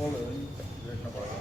Follow دیکھنا پڑے گا.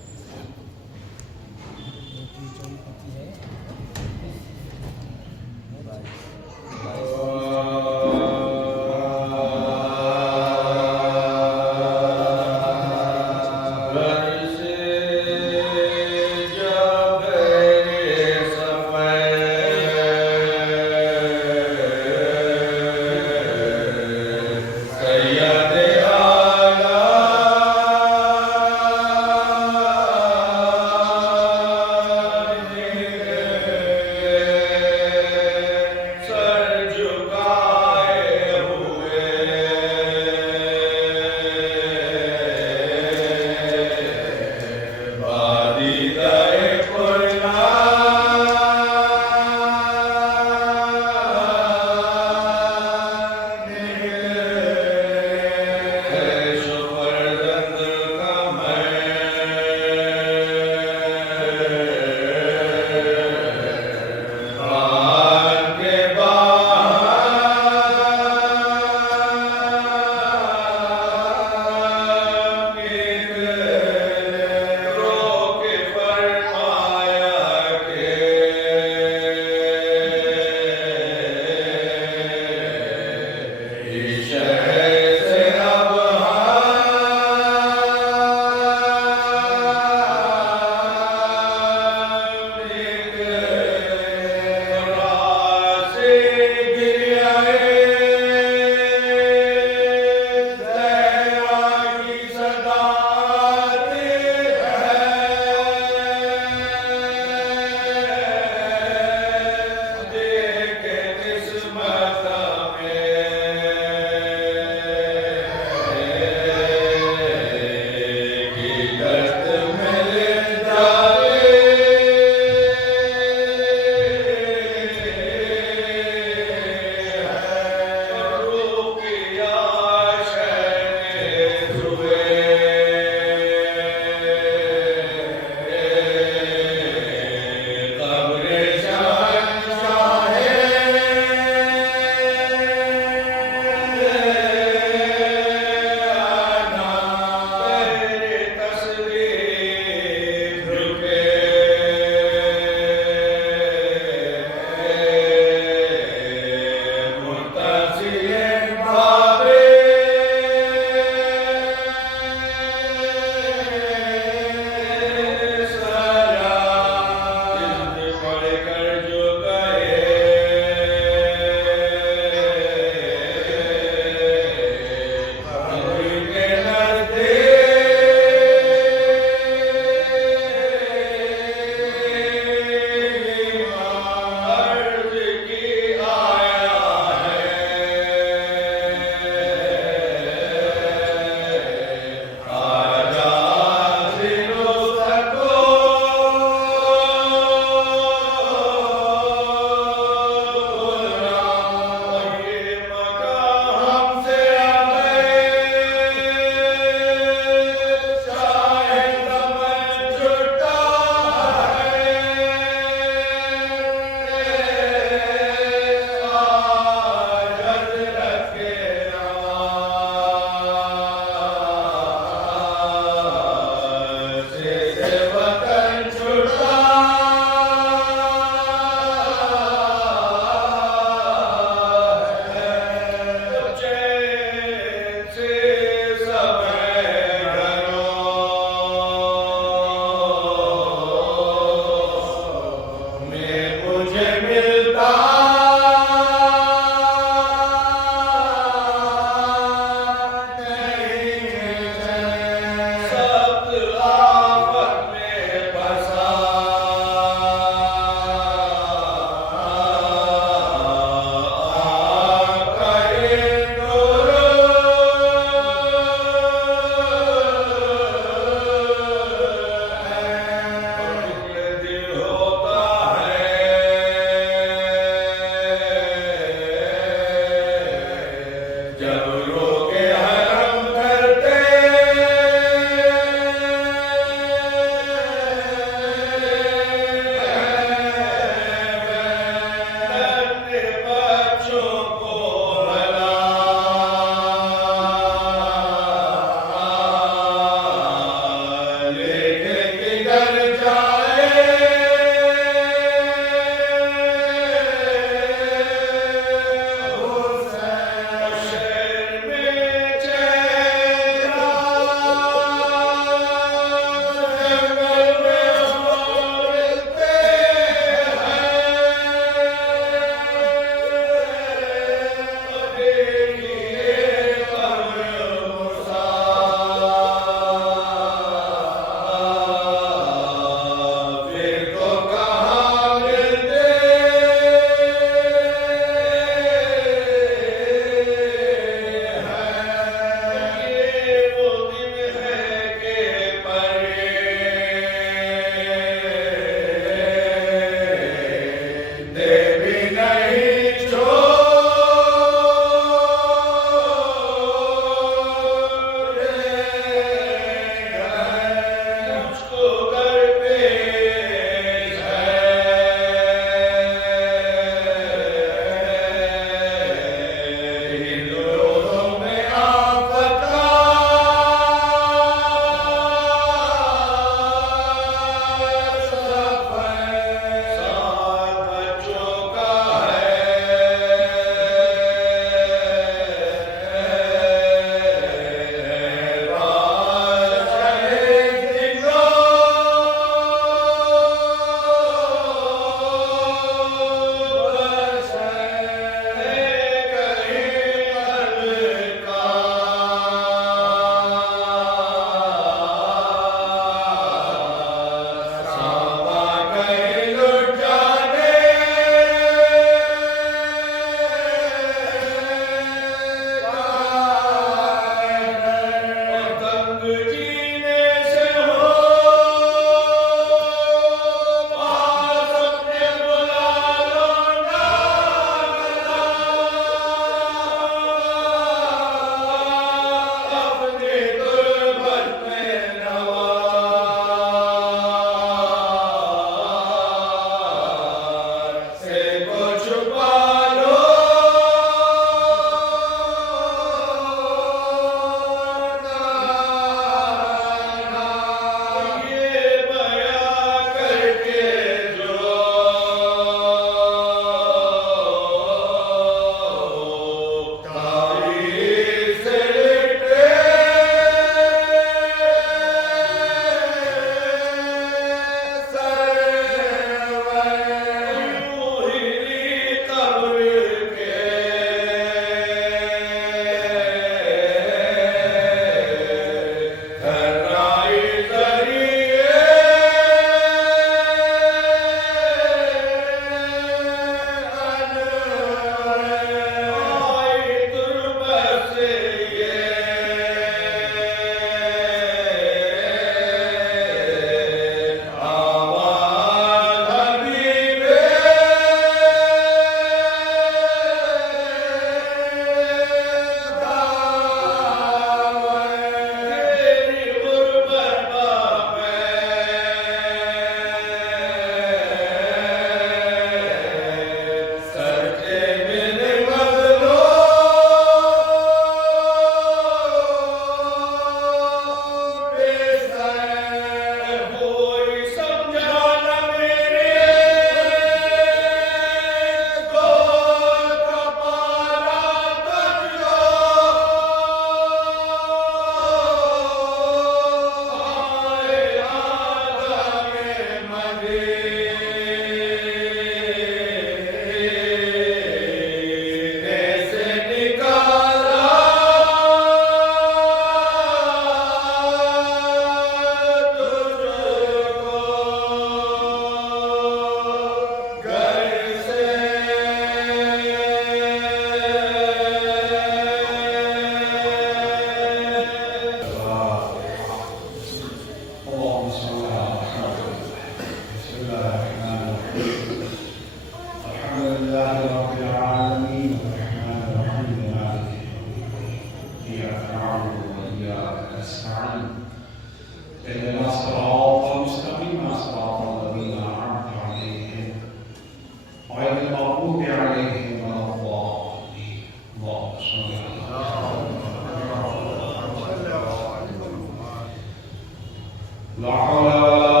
لا حول ولا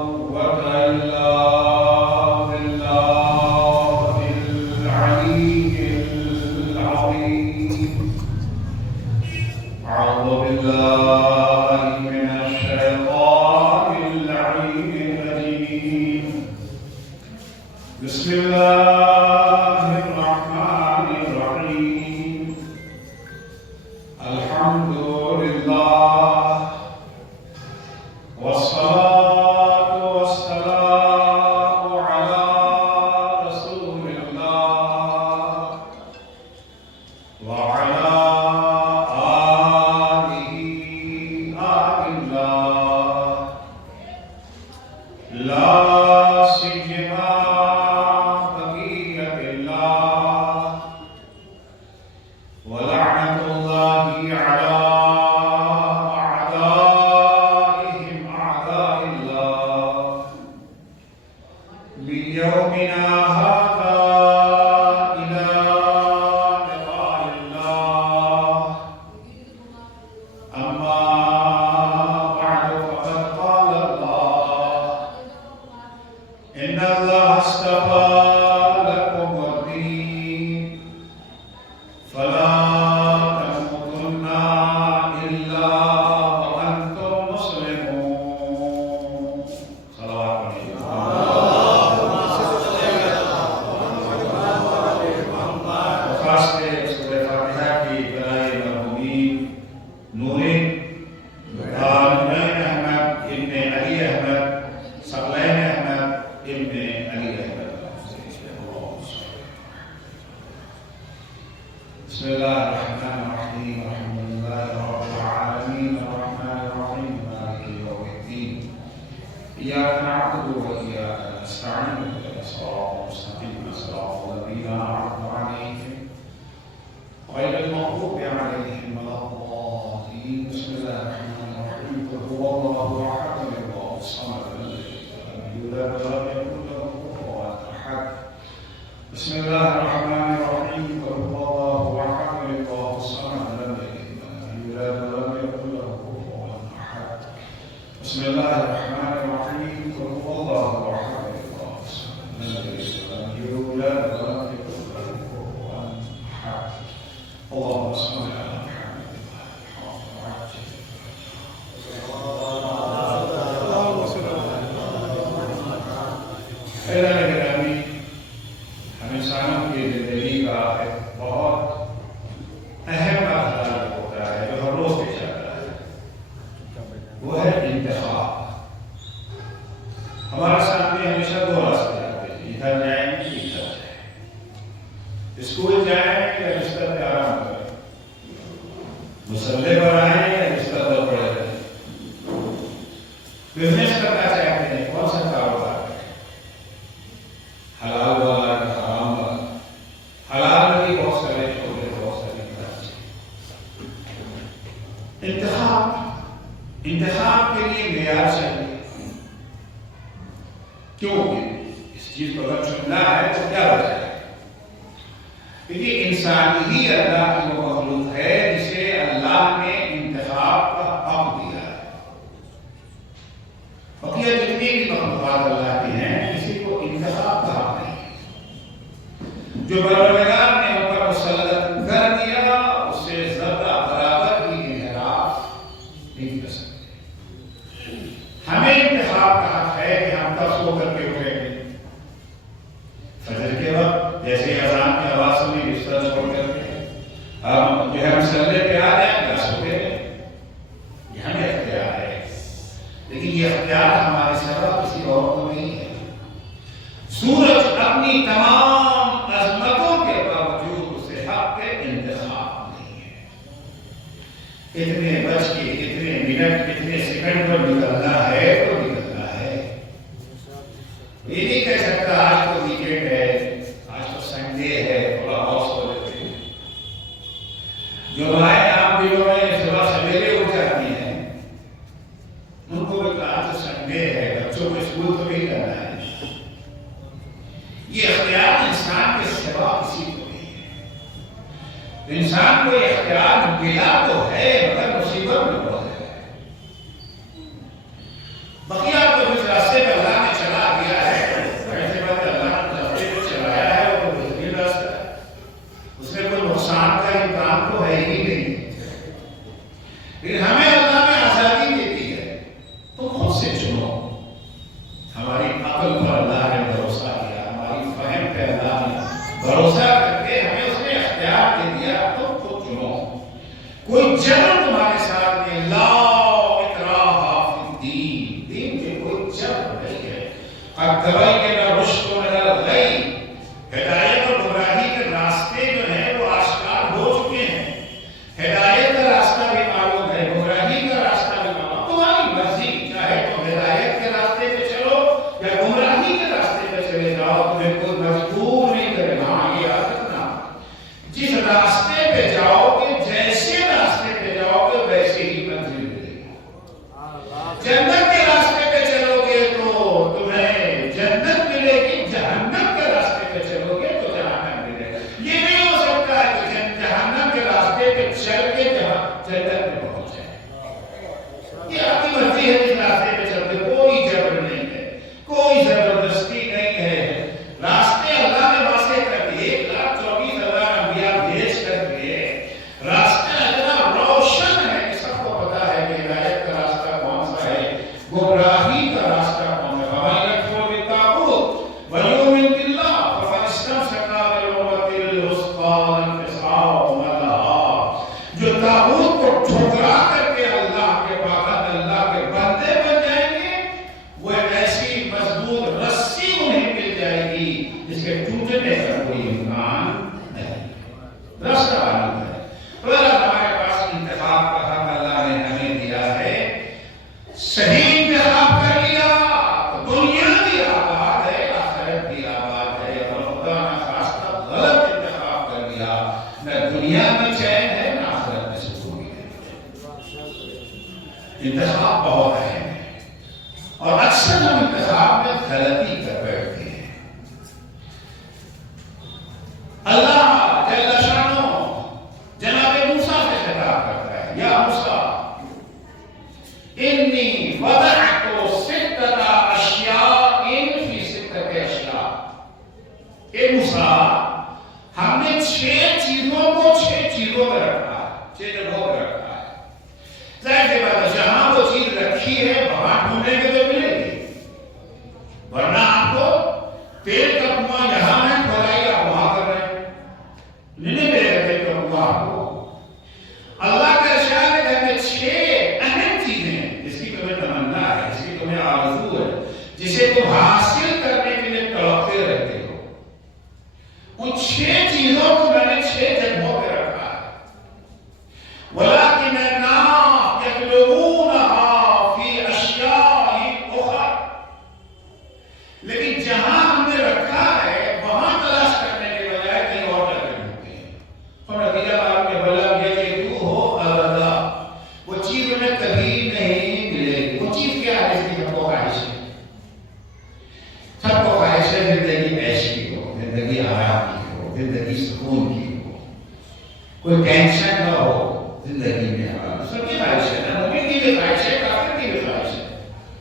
قوة إلا بالله العلي العظيم. أعوذ بالله من الشيطان اللعين الرجيم. بسم الله الرحمن الرحيم. الحمد لله والصلاة والسلام على رسول الله وعلى آله الله لا سيما بقية الله ولعنة الله على يومنا هذا إلى لقاء الله. أما بعد فقد قال الله إن الله اصطفى لكم الدين فلا تموتن إلا وأنتم مسلمون. صلوات بسم الله الرحمن الرحيم. الحمد لله رب العالمين الرحمن الرحيم مالك يوم الدين. إياك نعبد وإياك نستعين اهدنا الصراط المستقيم صراط الذين أنعمت عليهم غير المغضوب عليهم ولا الضالين. بسم الله الرحمن الرحيم. قل هو الله أحد الله الصمد لم يولد ولم يكن له كفوا أحد. بسم الله الرحمن الرحيم. قل هو الله أحد الله الصمد لم يلد ولم يولد ولم يكن له كفوا أحد. بسم الله الرحمن الرحيم. قل هو الله أحد الله الصمد لم يلد ولم يولد ولم يكن له كفوا أحد. اللهم صل على محمد وعلى ہم انسانوں کی زندگی کا ایک بہت اہم مرحلہ ہوتا ہے جو ہر روز پیش آتا ہے، وہ ہے انتخاب. ہمارے سامنے ہمیشہ دو راستے آتے ہیں، ادھر جائیں گے ادھر جائیں، اسکول جائیں یا بستر پہ آرام کریں، مسلح پر آئیں یا بستر پر پڑے رہیں، بزنس کرنا چاہتے ہیں کون سا کاروبار ہے، حلال والا یا حرام والا. حلال بھی بہت سارے چھوٹے بہت سارے انتخاب کے لیے معیار چاہیے. کیوں اس چیز کو اگر چننا ہے تو کیا وجہ ہے؟ کیونکہ انسان ہی اللہ کی وہ مخلوق ہے جسے اللہ نے انتخاب کا حق دیا ہے. بقیہ جتنی بھی مخلوقات اللہ کی ہیں کسی کو انتخاب کا حق نہیں. جو پروردگار نے ان پر مسلط کر دیا اس سے ذرہ برابر بھی انحراف نہیں کر سکتے. ہمیں انتخاب کا حق ہے کہ ہم کب سو کر کے اٹھیں گے. فجر کے وقت جیسے اذان کی آواز سنی بستر چھوڑ کر کے ہم جو ہے مسلح پہ آ جائیں گے سوتے رہیں. یہ ہمیں اختیار ہے، لیکن یہ اختیار ہمارے سوا کسی اور کو نہیں ہے. سورج اپنی تمام عظمتوں کے باوجود اسے حق کے انتخاب نہیں ہے. کتنے بج کے کتنے منٹ کتنے سیکنڈ پر نکلنا ہے تو نکلنا ہے. یہ نہیں کہہ سکتا آج تو ویکینڈ ہے، آج تو سنڈے ہے، تھوڑا اور سو لیتے ہیں. جو مائیں عام دنوں میں صبح سویرے اٹھ جاتی ہیں ان کو بھی کہا تو سنڈے ہے، بچوں کو اسکول تو نہیں جانا ہے. یہ اختیار انسان کے سوا کسی کو نہیں ہے. انسان کو اختیار ملا تو ہے مگر مصیبت میں بہت ہے. بقیہ تو اس راستے پہ اللہ نے چلا دیا ہے، ایسے بات اللہ نے راستے پہ چلایا ہے وہ بہترین راستہ ہے، اس میں کوئی نقصان کا امکان تو ہے ہی نہیں. لیکن ہمیں اللہ نے آزادی دے دی ہے تو خود سے چنو. ہماری عقل پر اللہ نے بھروسہ کیا، ہماری فہم پہ اللہ نے بھروسہ کر کے ہمیں اس نے اختیار دے دیا، تو خود چنو. کوئی جبر تمہارے ساتھ نہیں. لا اکراہ فی الدین، دین میں کوئی جبر نہیں ہے. قد تبین الرشد من الغی، ہدایت اور گمراہی کے راستے جو ہیں وہ آشکار ہو چکے ہیں. ہدایت کا راستہ بھی معلوم ہے، گمراہی کا راستہ بھی معلوم. تمہاری مرضی، چاہے تم ہدایت کے راستے پہ چلو یا گمراہی کے راستے پہ چلے جاؤ، تمہیں کوئی مجبور نہیں کرے. ہاں یہ یاد رکھنا، جس راستے پہ جاؤ گے، جیسے راستے پہ جاؤ گے ویسے ہی منزل ملے گی. جنت کے راستے پہ چلو گے تو تمہیں جنت ملے گی، جہنم کے راستے پہ چلو گے تو جہنم ملے گا. یہ نہیں ہو سکتا ہے کہ جہنم کے راستے پہ چل کے جنت میں پہنچ جائے. یہ آپ کی مرضی ہے جس راستے پہ چلتے، کوئی جبر نہیں ہے، کوئی زبردستی نہیں ہے. راستے اللہ نے واسطے کر دیے. 1,24,000 انبیاء بھیج کر کے راستہ اتنا روشن ہے کہ سب کو پتا ہے کہ ہدایت کا راستہ کون سا ہے، گمراہی کا راستہ کون ہے. وَمَن يَكْفُرْ بِالطَّاغُوتِ وَيُؤْمِنْ بِاللَّهِ فَقَدِ اسْتَمْسَكَ بِالْعُرْوَةِ الْوُثْقَىٰ لَا انفِصَامَ لَهَا. جو طاغوت کو ٹھکرا کر کے اللہ کے پابند، اللہ کے بندے بن جائیں گے، وہ ایک ایسی مضبوط رسی انہیں مل جائے گی جس کے ٹوٹنے کا کوئی امکان نہیں. راستہ معلوم ہے. اگر ہمارے پاس انتخاب کا حق اللہ نے ہمیں دیا ہے، صحیح انتخاب کر لیا تو دنیا بھی آباد ہے، آخرت بھی آباد ہے. اور خدا نہ خواستہ غلط انتخاب کر لیا، نہ دنیا میں چین ہے نہ آخرت میں سکون ہے. انتخاب بہت اہم ہے اور اکثر ہم انتخاب میں غلطی کر بیٹھتے ہیں. اللہ جل شانہ جناب موسیٰ سے خطاب کرتا ہے، یا موسیٰ انی وضعت 6 اشیاء فی 6 اشیاء. اے موسیٰ، ہم نے 6 چیزوں کو 6 چیزوں میں رکھا ہے، 6 جگہوں میں رکھا ہے. ظاہر سی بات ہے جہاں وہ چیز رکھی ہے وہاں ڈھونڈنے کے تو ملے گی، ورنہ آپ کو تیل کا کنواں یہاں ہے کھولائیے آپ وہاں کر رہے ہیں، نہیں ملے گا تیل کا کنواں آپ کو. اللہ کا ارشاد ہے کہ ہمیں 6 اہم چیزیں ہیں جس کی تمہیں تمنا ہے، جس کی تمہیں آرزو ہے، جسے تم حاصل کرنے کے لیے تڑپتے رہتے ہو. ان 6 چیزوں کو میں نے 6 جگہوں پہ رکھا ہے. وَلَكِنَّ النَّاسَ يَطْلُبُونَهَا فِي أَشْيَاءٍ أُخَرَ. لیکن جہاں ہم نے رکھا ہے وہاں تلاش کرنے کے بجائے کہیں اور جگہ ڈھونڈتے ہیں. تو نتیجہ آپ کے بلا یہ کہ تو ہو الگ، وہ چیز ہمیں کبھی نہیں ملے گی. وہ چیز کیا ہے جس کی سب کو خواہش ہے؟ سب کو خواہش ہے زندگی عیش کی ہو، زندگی آرام کی ہو، زندگی سکون کی ہو، کوئی ٹینشن نہ ہو زندگی میں. سب کی خواہش ہے نا، مومن کی بھی خواہش ہے، کافر کی بھی خواہش ہے.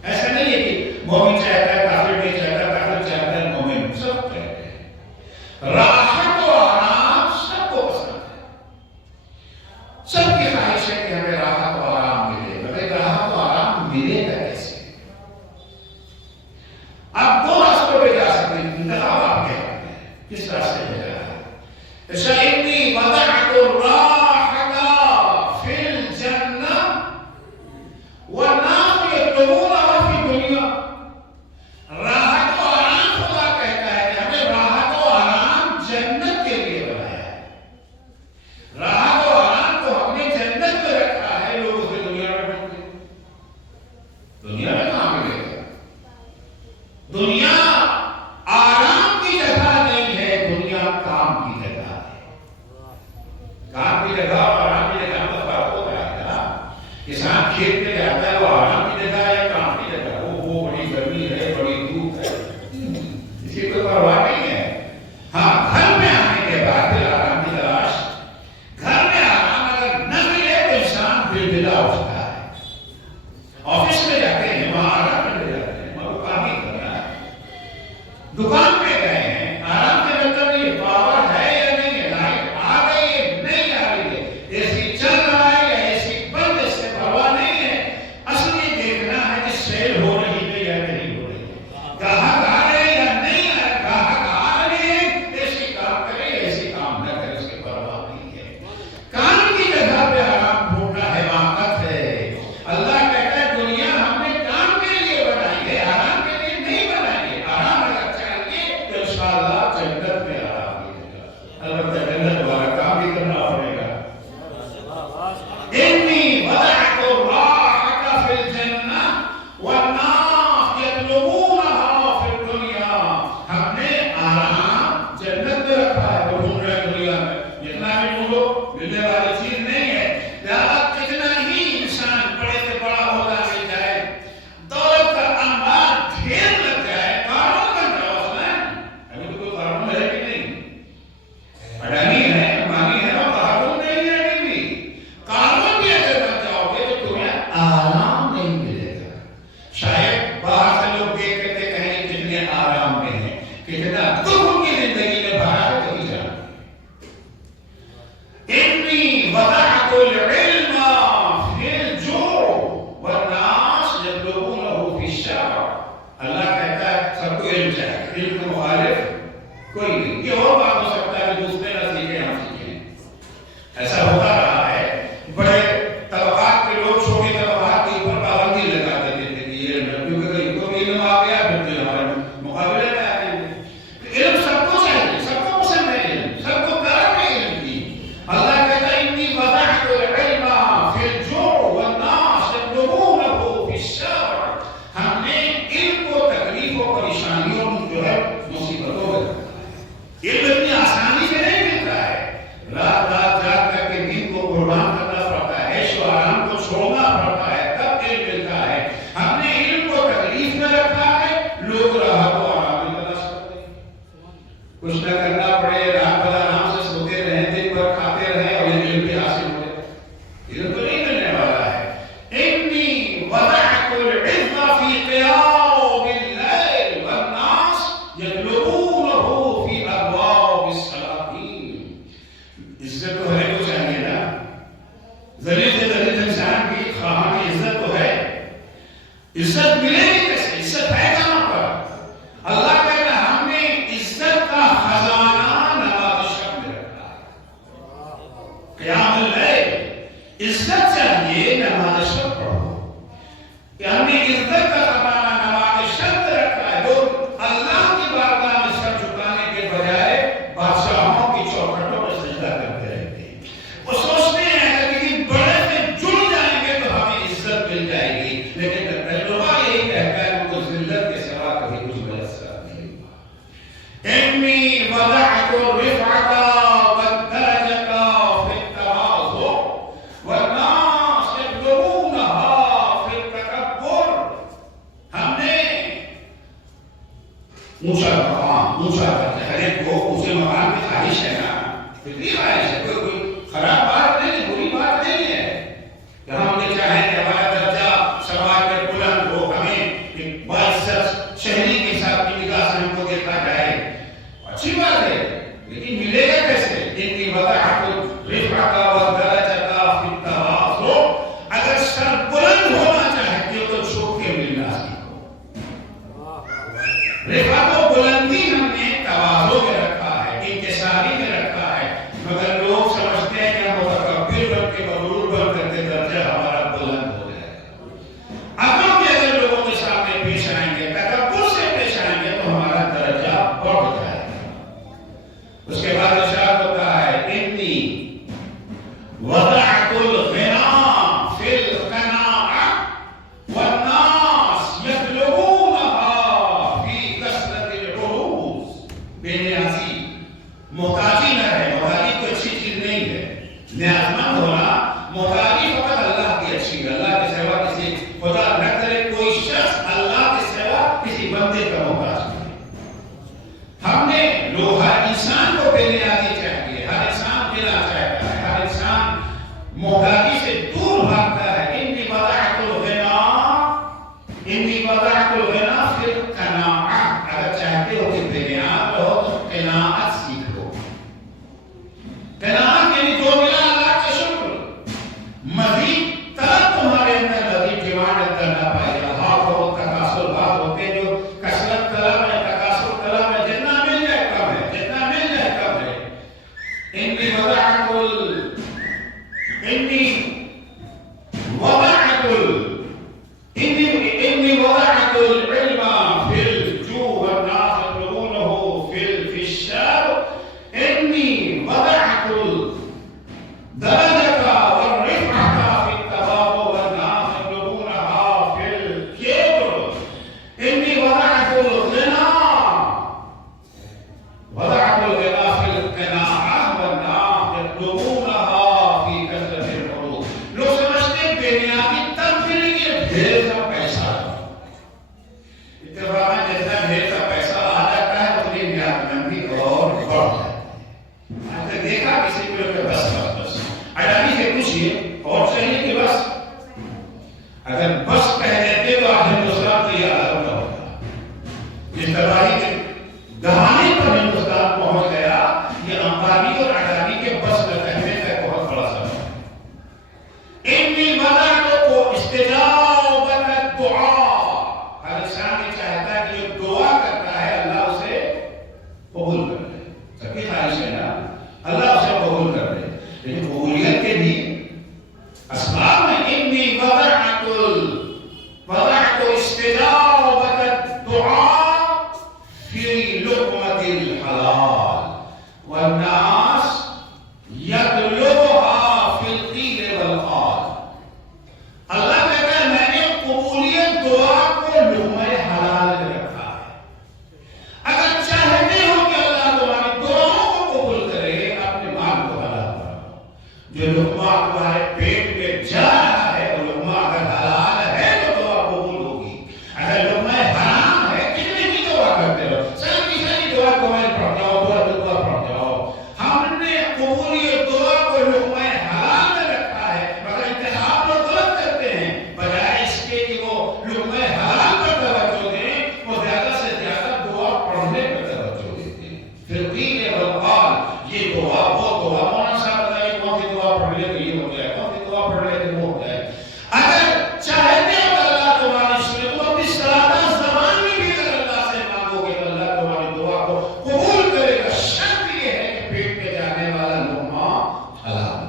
ایسا نہیں ہے کہ مومن چاہتا ہے کافر نہیں چاہتا، کافر چاہتا ہے مومن، سب کہتے ہیں. راحت و آرام سب کو پسند ہے، سب کی خواہش ہے کہ ہمیں راحت و آرام ملے. مگر راحت و آرام ملے گا کیسے؟ آپ 2 راستوں پہ جا سکتے ہیں، انتخاب آپ کے ہاتھ میں ہے کس راستے پہ جانا ہے. فَإِنِّي وَضَعْتُ الرَّاحَةَ فِي الْجَنَّةِ وَالنَّاسُ يَطْلُبُونَهَا فِي الدُّنْيَا. راحت و آرام خدا کہتا ہے کہ ہمیں راحت و آرام جنت کے لیے بنایا ہے. راحت و آرام کو ہم نے جنت میں رکھا ہے، لوگ اسے دنیا میں ڈھونڈتے ہیں. دنیا میں کہاں ملے گا؟ دنیا آرام کی جگہ نہیں ہے، دنیا کام کی جگہ ہے. کام کی جگہ اور آرام کی جگہ میں فرق ہوتا ہے نا. کسان کھیت میں جاتا ہے وہ آرام کی جگہ ہے یا کام کی جگہ؟ وہ بڑی گرمی ہے، بڑی دھوپ ہے، اس کی کوئی پرواہ نہیں ہے. ہاں گھر میں آنے کے بعد پھر آرام کی تلاش. گھر بلا اٹھتا ہے، آفس میں جاتے ہیں وہاں آرام کرنے جاتے ہیں، وہاں کام ہی کرنا ہے، دکان پہ گئے ہیں آرام کے مطلب یہ پاور ہے یا نہیں ہے، لائٹ آ گئی ہے نہیں آ رہی ہے، اے سی چل رہا ہے یا اے سی بند، اس سے پرواہ نہیں ہے، اصل یہ دیکھنا ہے کہ سیل ہو رہی ہے یا نہیں ہو رہی ہے، گاہک آ رہے ہیں یا نہیں آ رہے، گاہک آ رہے ہیں ایسی کام کرے ایسی کام نہ کرے، اس کی پرواہ نہیں ہے، کام کی جگہ پہ حرام ڈھونڈنا حماقت ہے۔ اللہ کہتا ہے دنیا ہم نے کام کے لیے بنائی ہے، آرام کے لیے نہیں بنائی ہے، آرام اگر چاہیے تو انشاءاللہ جنت میں آرام ملے گا، البتہ جنت والا کام بھی کرنا پڑے گا۔ انی وضعت الراحة في الجنة والناس يطلبونها في الدنيا، ہم نے آرام جنت میں رکھا ہے، وہ ڈھونڈ رہے ہیں دنیا میں، جتنا بھی ڈھونڈو ملنے والی چیز نہیں ہے، لہذا کتنا ہی انسان بڑے سے بڑا ہوتا مل جائے، دولت کا انبار ڈھیر لگ جائے، قارون بن جاؤ اصلا، ابھی تو کوئی قارون ہے کہ نہیں، اڈانی ہے، امبانی ہے، اور قارون نہیں ہے ابھی بھی، قارون بھی اگر بن جاؤ گے تو تمہیں آرام نہیں ملے گا، شاید باہر سے لوگ دیکھ کر کے کہیں کتنے آرام میں ہیں، کتنا دکھ کی زندگی میں بھرا ہے کبھی جانا۔ انی وضعت العلم فی الجوع والناس یطلبونه فی الشبع، اللہ کہتا ہے سب کو علم چاہیے، علم کے مخالف کوئی نہیں، یہ اور بات ہو سکتا ہے کہ دوسرے نہ سیکھیں ہم سیکھیں، ایسا ہوتا رہا ہے، بڑے طبقات کے لوگ چھوٹی طبقات کے اوپر پابندی لگا دیتے تھے کہ یہ علم، کیونکہ ان کو بھی علم آ گیا پھر تو ہمارے مقابلے میں آ گئے، علم سب کو چاہیے، سب کو پسند ہے علم، سب کو طلب ہے علم کی، اللہ کہتا ہے انی وضعت العلم فی الجوع والناس یطلبونه فی الشبع، ہم نے علم کو تکلیف و پریشانیوں جو ہے مصیبتوں میں رکھا ہے، علم اتنی آسانی سے نہیں ملتا ہے، رات رات جاگ کر کے دین کو قربان کرنا پڑتا ہے، عیش و آرام کو چھوڑنا پڑتا ہے، تب علم ملتا ہے، ہم نے علم کو تکلیف میں رکھا ہے، لوگ راحت و آرام میں تلاش کرتے ہیں، کچھ نہ کرنا پڑے، رات بھر آرام سے سوتے رہیں، دن بھر کھاتے رہیں اور یہ علم بھی حاصل ہو جائے، علم تو نہیں ملنے والا ہے۔ انی وضعت العلم فی قیام اللیل والناس یطلبونه فی ابواب السلاطین، عزت تو ہے تو چاہیے نا، ذلیل سے ذلیل انسان کی خواہاں کی عزت تو ہے، عزت ملے گی کیسے، عزت ہے کہاں پر، اللہ کہتا ہے ہم نے عزت کا خزانہ نماز شب میں رکھا ہے، قیام اللیل، عزت چاہیے نماز شب پڑھو، کہ ہم نے عزت کا خزانہ نماز شب میں رکھا ہے، جو اللہ کی بارگاہ میں سر جھکانے کے بجائے بادشاہوں کی چوکھٹوں میں سجدہ کرتے رہتے ہیں، وہ سوچتے ہیں کہ کسی بڑے سے جڑ جائیں گے تو ہمیں عزت مل جائے گی، لیکن تجربہ یہی کہتا ہے کہ ذلت کے سوا کبھی کچھ میسر نہیں ہوا۔ انی وضعت الرفعۃ والدرجۃ فی التواضع والناس یطلبونها فی التکبر، ہم نے اونچا مقام، اونچا کرتے، ہر ایک کو اونچے مقام کی خواہش ہے نا، فطری خواہش ہے، کوئی خراب بات نہیں، بری بات نہیں ہے کہ ہم یہ چاہیں کہ ہمارا درجہ سماج میں بلند ہو، ہمیں ایک باعزت شہری کے ساتھ کی نگاہ سے ہم کو دیکھا جائے، اچھی بات ہے، لیکن ملے گا کیسے؟ انی وضعت الرفعۃ والدرجۃ فی التواضع، اگر سر بلند ہونا چاہتے ہو تو جھک کے ملنا سیکھو، رفعت و بلندی ہم نے تواضع میں رکھا ہے، انکساری میں رکھا ہے، مگر لوگ سمجھتے ہیں کہ ہم متکبر بن کے مغرور بن کر کے درجہ ہمارا بلند ہو جائے گا، عقل کے اگر لوگوں کے سامنے پیش آئیں گے، تکبر سے پیش آئیں گے تو ہمارا درجہ بڑھ جائے گا۔ اس کے بعد ارشاد ہوتا ہے انی وضعت الغنا فی القناعۃ والناس یطلبونها فی کثرت العروض، بے نیازی، محتاجی نہ ہے، محتاجی کوئی اچھی چیز نہیں ہے، نیازمند ہونا، محتاجی فقط اللہ کی اچھی ہے، اللہ کے سوا کسی، خدا نہ کرے کوئی شخص اللہ کے سوا کسی بندے کا محتاج نہیں، ہم نے لوگ ہر انسان کو بے نیازی چاہیے، ہر انسان بلا چاہتا ہے، ہر انسان محتاجی سے دور بھاگتا إني وضعت العلم في الجو والناس يطلبونه في الشام. إني وضعت الدرجة والرفعة في التواضع والناس يطلبونها في الكبر. إني وضعت الغنى في القناعة والناس يطلبونها في كثرة الحروب. لوگ سمجھتے ہیں بنیادی تبدیلی کے ڈھیر کا پیسہ اتفاقاً جتنا ڈھیر کا پیسہ آ جاتا ہے اتنی نیات مندی اور بڑھ جاتی ہے. آپ نے دیکھا کسی کو کہ بس اڈانی سے پوچھئے اور چاہیے کہ بس اگر بس کہہ دیتے تو آج ہندوستان تو یہ عالم کا ہوتا. جس تباہی کے دہانے پر ہندوستان پہنچ گیا یہ امبانی اور اڈانی کے بس میں کہنے کا بہت بڑا سبب ہے. انی وضعت کو استجابت الدعاء. ہر انسان یہ چاہتا ہے کہ جو دعا کرتا ہے اللہ اسے قبول کر لے. سب کی خواہش ہے نا اللہ اسے قبول کر لے. لیکن قبولیت کے بھی اسباب میں انی وضعت استجابت الدعاء في لقمة الحلال والناس يطلبها في القيل والقال. اللہ کہتا ہے میں نے قبولیت دعا کو لقمہ حلال میں رکھا ہے. اگر چاہتے ہو کہ اللہ تمہاری دعاؤں کو قبول کرے اپنے مال کو حلال کرو. جو لقمہ تمہارے پیٹ میں جا رہا ہے وہ لقمہ اگر حلال ہے تو دعا قبول ہوگی. اگر لقمہ حرام ہے کتنے بھی دعا کرتے رہو دعا کو میں پڑھ جاؤ دعا پڑھ جاؤ. ہم نے قبولیت دعا کو لقمہ حلال میں رکھا ہے مگر انتخاب لوگ غلط کرتے ہیں. بجائے اس کے کہ وہ لقمہ حلال پر توجہ دیں وہ زیادہ سے زیادہ دعا پڑھنے پر توجہ دیتے ہیں. پھر قیل والقال یہ دعا وہ دعا مولانا صاحب بتائیے کون سی دعا پڑھ لے تو یہ ہو جائے کون سی دعا پڑھ لے تو وہ ہو جائے. اگر چاہتے ہو اللہ تمہاری سنے تو اپنی سادہ زبان میں بھی اگر اللہ سے مانگو گے تو اللہ تمہاری دعا کو قبول کرے گا. شرط یہ ہے کہ پیٹ میں جانے والا لقمہ حلال.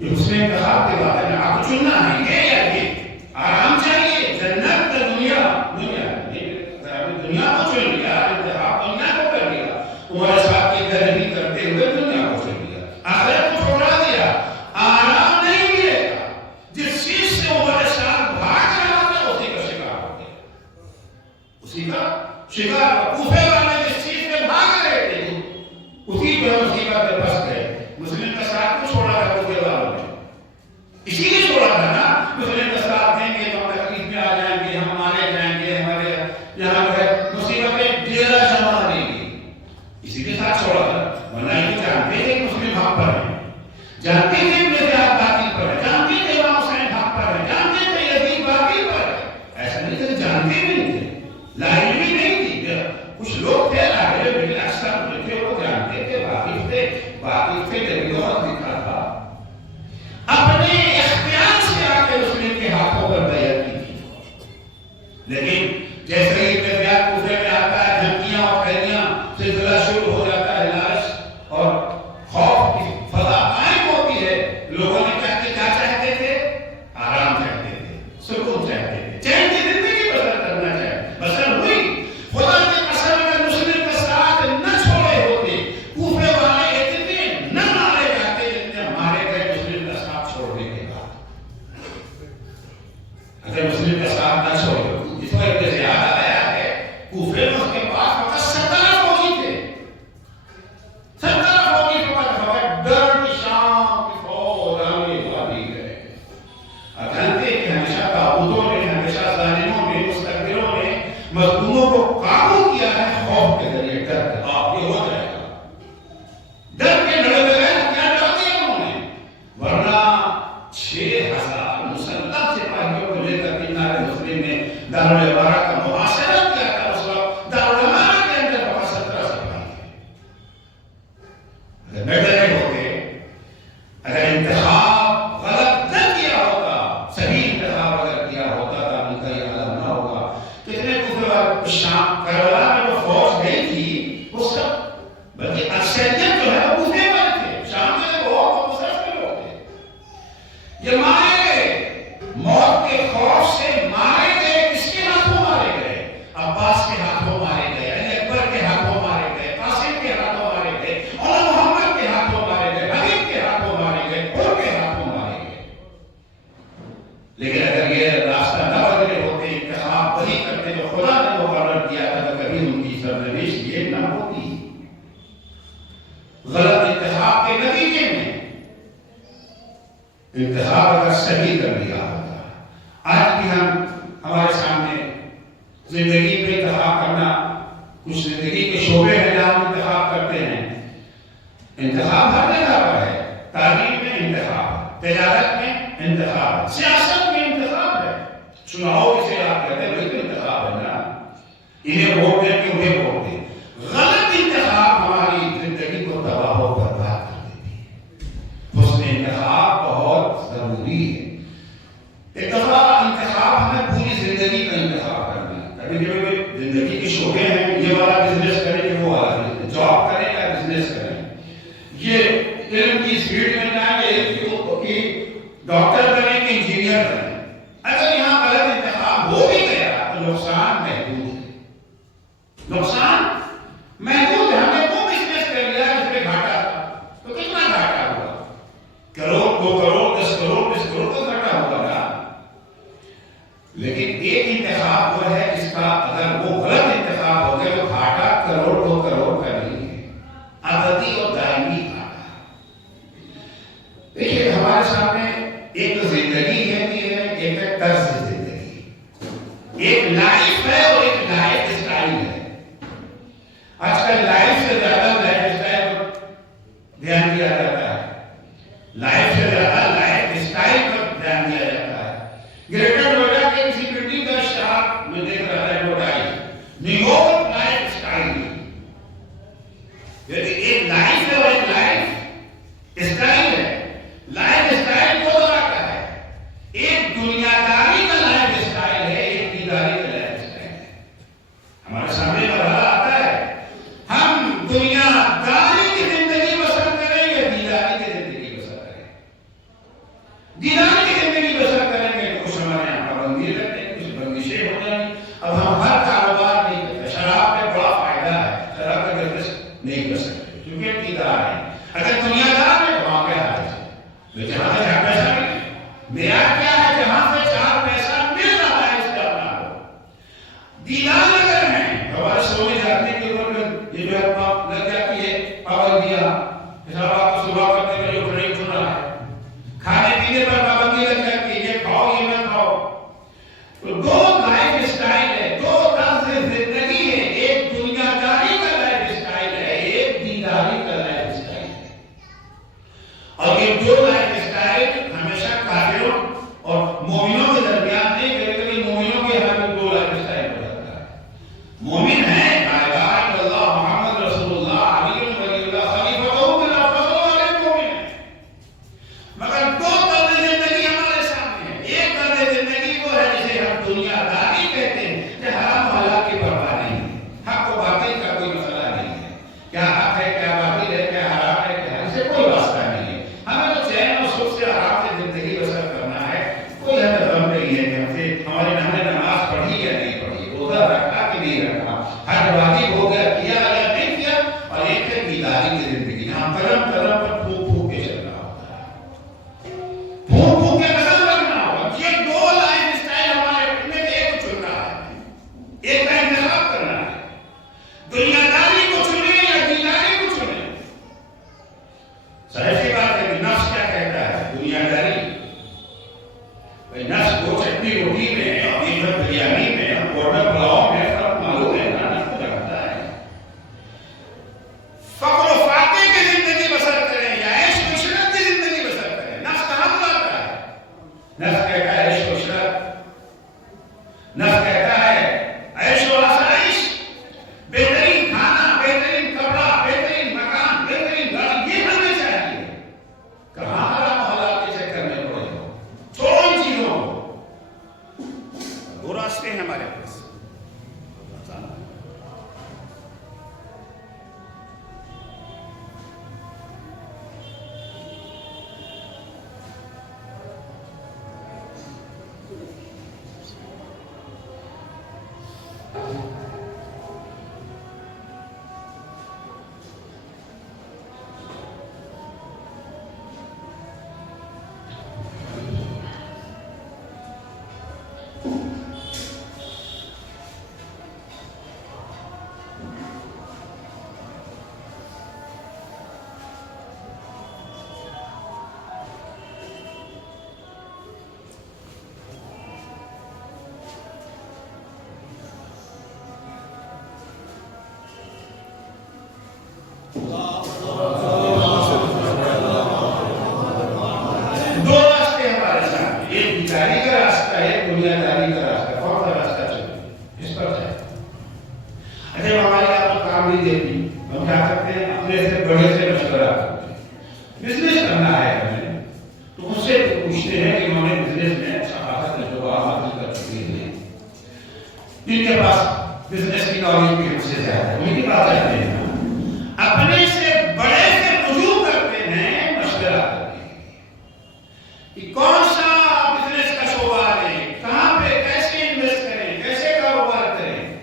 یہ اس نے کہا کہ بات ہے آپ چننا ہے یہ یا یہ آرام چاہیے جنت کا دنیا کو چن لیا انتخاب دنیا کو کر لیا. تمہارے ساتھ کی گرمی کرتے ہوئے دنیا کو چن لیا. آخرت کو چھوڑا دیا. آرام نہیں ملے گا. جس چیز سے ہمارے ساتھ بھاگ رہا تھا اسی کا شکار ہو گیا. اسی کا شکار کوفے والے جس چیز میں بھاگ رہے تھے اسی پہ مصیبت میں پھنس گئے. مسلم کا ساتھ کو چھوڑا تھا کوفے والوں نے اسی لیے چھوڑا تھا نا. مسلم کا ساتھ دیں گے تو ہم تکلیف میں آ جائیں گے ہم مارے جائیں گے ہمارے یہاں پہ مصیبتیں ڈیرا جمع رہیں گی اسی کے ساتھ چھوڑا تھا. ورنہ یہ جانتے تھے کہ مسلم حق پر ہیں جانتے تھے میرے باقی پر ہے جانتے تھے امام حسین حق پر ہے جانتے تھے یزید باقی پر ہے. ایسا نہیں تھے جانتے بھی نہیں تھے لا علمی نہیں تھی. کچھ لوگ تھے لاہر بل اکثر تھے وہ جانتے تھے واقف تھے جب اور دکھا تھا اپنے اختیار سے آ کے مسلم کے ہاتھوں پر بیعت کی تھی. لیکن جیسے ہی بیعت کوفے میں آتا ہے دھمکیاں اور پھیلیاں سلسلہ شروع ہو جاتا ہے. لالچ اور خوف کی فضا قائم ہوتی ہے. لوگوں نے کیا چاہتے تھے آرام چاہتے تھے سکون چاہتے تھے چین کی زندگی بسر کرنا چاہتے. بسر ہوئی. خدا کی قسم اگر مسلم کا ساتھ نہ چھوڑے ہوتے کوفے والے اتنے نہ مارے جاتے جتنے مارے گئے مسلم کا ساتھ چھوڑنے کے بعد. اگر مسلم کا ساتھ نہ چھوڑے اس وجہ سے یاد آیا انتخاب اگر صحیح کر لیا ہوتا. آج بھی ہمارے سامنے زندگی میں انتخاب کرنا، کچھ زندگی کے شعبے ہیں جہاں ہم انتخاب کرتے ہیں. انتخاب ہر جگہ پر ہے. تعلیم میں انتخاب، تجارت میں انتخاب، سیاست میں انتخاب ہے. چناؤ اسے آپ کہتے ہیں، وہی تو انتخاب ہے نا. انہیں ووٹ دیں کہ انہیں ووٹ دیں. غلط انتخاب ہماری زندگی کو تباہ و برباد کر دیتی ہے. حسن انتخاب بہت ضروری ہے. ایک دفعہ انتخاب ہمیں پوری زندگی کا انتخاب کرنا ہے. کبھی کبھی زندگی کے شعبے ہیں، یہ والا بزنس کریں کہ وہ والا بزنس، جاب کریں یا بزنس کریں، یہ علم کی فیلڈ میں جائیں کہ ڈاکٹر بنیں کہ انجینئر بنیں. اگر یہاں غلط انتخاب ہو بھی گیا تو نقصان محدود ہے. نقصان محدود ہے. ہم نے وہ بزنس کر لیا جس پہ گھاٹا تھا تو کتنا گھاٹا ہوا؟ کروڑ، 2 کروڑ، 10 کروڑ، 20 کروڑ تو گھاٹا ہوگا نا. لیکن ایک انتخاب وہ ہے جس کا اگر وہ غلط انتخاب ہو گیا تو گھاٹا کروڑ 2 کروڑ کا نہیں ہے، ابدی اور دائمی گھاٹا. دیکھیے ہمارے سامنے ایک زندگی ہے، ایک ہے طرز زندگی، ایک لائف ہے اور ایک لائف اسٹائل ہے. آج کل لائف سے زیادہ لائف اسٹائل پر دھیان دیا جاتا ہے. لائف سے زیادہ لائف اسٹائل پر دھیان دیا جاتا ہے. گریٹر نوئیڈا کے کسی بلڈنگ کا اشتہار میں دیکھ رہا تھا، ایڈورٹائز نیو لائف اسٹائل. یعنی ایک لائف ہے اور ایک لائف اسٹائل ہے. لائف اسٹائل دو طرح کا ہے. ایک دنیا داری کا لائف اسٹائل ہے، ایک دینداری کا لائف اسٹائل ہے. ہمارے سامنے مرحلہ آتا ہے، ہم دنیا داری کی زندگی بسر کریں یا دینداری کی زندگی بسر کریں. دینداری کی زندگی بسر کریں گے تو کچھ ہمارے یہاں پابندی رکھتے ہیں، کچھ بندشیں ہو جائیں. اب ہم ہر کاروبار نہیں کرتے. شراب میں بڑا فائدہ ہے، شراب کا بزنس نہیں کر سکتے کیونکہ دیندار ہیں. اگر دنیا دار میں وہاں کیا ہے، جہاں سے 4 پیسہ ملے، معیار کیا ہے؟ جہاں سے 4 پیسہ مل رہا ہے اس کا اپنا لو. دیندار اگر ہیں ہمارے سونے جاگنے کے اوپر یہ جو لگ جاتی ہے پابندیاں، حساب آپ کو صبح کرتے ہوئے جو نہیں اٹھ رہا ہے، کھانے پینے پر پابندی لگ جاتی ہے، یہ کھاؤ یہ مت کھاؤ. تو 2 لائف اسٹائل ہے، 2 طرز زندگی ہے. ایک دنیا داری کا لائف اسٹائل ہے، ایک دینداری کا لائف اسٹائل ہے. اور یہ 2 لائف اسٹائل ہمیشہ کافروں اور مومنوں کے درمیان نہیں، کبھی مومنوں کے یہاں بھی 2 لائف اسٹائل ہو جاتا ہے. مومن ہے لا الہ الا اللہ محمد رسول اللہ علی ولی اللہ خلیفۃ بلا فضل والے مومن ہے. مگر 2 طرز زندگی ہمارے سامنے ہے. ایک طرز زندگی وہ ہے جسے ہم دنیا داری کہتے ہیں، کہ حرام حلال کی پرواہ نہیں ہے، حق و باطل کا کوئی مسئلہ نہیں ہے. کیا حق ہے، کیا باطل ہے، کیا حرام ہے، کیا اس سے کوئی واسطہ نہیں ہے. ہمیں تو چین اور سکھ سے آرام سے زندگی بسر کرنا ہے. کوئی ہمیں غم نہیں ہے کہ ہم نے نماز پڑھی یا نہیں پڑھی، روزہ رکھا کہ نہیں رکھا، حج واجب ہو گیا کیا یا نہیں کیا. اور ایک ہے دینداری کی زندگی، جہاں قدم قدم پر پھونک پھونک کے چلنا ہوتا ہے، پھونک پھونک کے قدم رکھنا ہوگا. یہ 2 لائف اسٹائل ہمارے میں ایک چننا ہے، ایک کا انتخاب کرنا ہے. دنیا داری کو چنے یا دینداری کو چنے. ظاہر سی بات ہے کہ نفس کیا کہتا ہے؟ دنیا داری. بھائی نفس 2 چٹنی روٹی میں اور 3 بریانی میں اور قورمہ پلاؤ میں فرق معلوم ہے نا. نفس جانتا ہے. فقر و فاقے کی زندگی بسر کریں یا عیش و عشرت کی زندگی بسر کریں. نفس کہاں بلاتا ہے؟ نفس کہتا ہے عیش و عشرت. نفس کہتا ہے عیش و آسائش، بہترین کھانا، بہترین کپڑا، بہترین مکان، بہترین گاڑی، یہ ہمیں چاہیے. کہاں حرام حلال کے چکر میں پڑے ہو؟ چھوڑو ان چیزوں کو. بزنس کرنا ہے ہمیں، تو ان سے پوچھتے ہیں کہ انہوں نے بزنس میں ثقافت تجربہ حاصل کر چکے ہیں، جن کے پاس بزنس کی نالج بھی ہم سے زیادہ ہے، ان کی بات کرتے ہیں، اپنے سے بڑے سے رجوع کرتے ہیں، مشورہ کرتے ہیں کہ کون سا بزنس کا شعبہ ہے، کہاں پہ کیسے انویسٹ کریں، کیسے کاروبار کریں،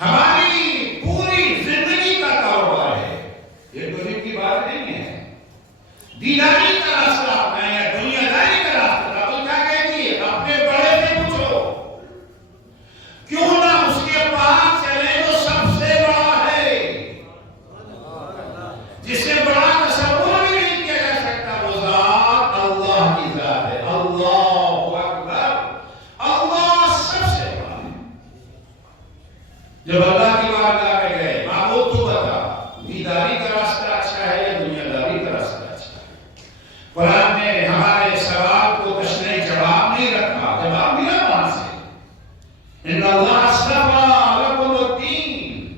ہماری پوری زندگی کا کاروبار ہے، یہ دنیا کی بات نہیں ہے، دینداری کا راستہ اپنا یا دنیا داری کا راستہ، تو کیا کہتی ہے، اپنے بڑے سے پوچھو، کیوں نہ اس کے پاس چلے جو سب سے بڑا ہے، جس سے بڑا تصور بھی نہیں کیا جا سکتا، وہ ذات اللہ کی ذات ہے، اللہ اکبر، اللہ سب سے بڑا ہے۔ جب اللہ کی بارگاہ میں گئے، معبود تو بتا، دینداری کا راستہ اچھا ہے یا دنیا داری کا راستہ اچھا ہے؟ قرآن نے ہمارے سوال کو تشریح جواب نہیں رکھا، جواب ملا وہاں سے، ان اللہ اصطفیٰ لکم الدین،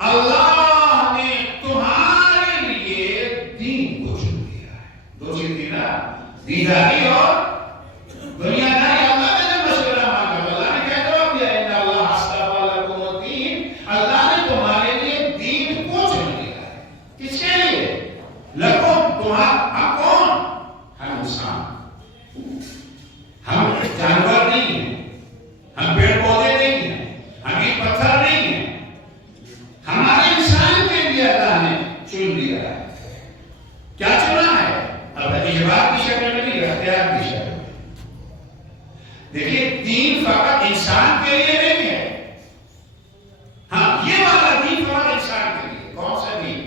اللہ نے تمہارے لیے دین کو چن لیا ہے، دو چیز تھی نا، دینداری اور دنیا داری۔ اللہ نے جب مشورہ مانگا تو اللہ نے کیا جواب دیا، ان اللہ اصطفیٰ لکم الدین، اللہ نے تمہارے لیے دین کو چن لیا ہے، کس کے لیے؟ لکم، ہم کون؟ ہم انسان، ہم جانور نہیں ہیں، ہم پیڑ پودے نہیں ہیں، ہم ایک پتھر نہیں ہیں، ہمارے انسان کے لیے اللہ نے چن لیا ہے۔ کیا چنا ہے؟ اب اجبار کی شکل میں نہیں، اختیار کی شکل میں۔ دیکھیے، دین فقط انسان کے لیے نہیں ہے، ہاں یہ والا دین فقط انسان کے لیے۔ کون سا دین؟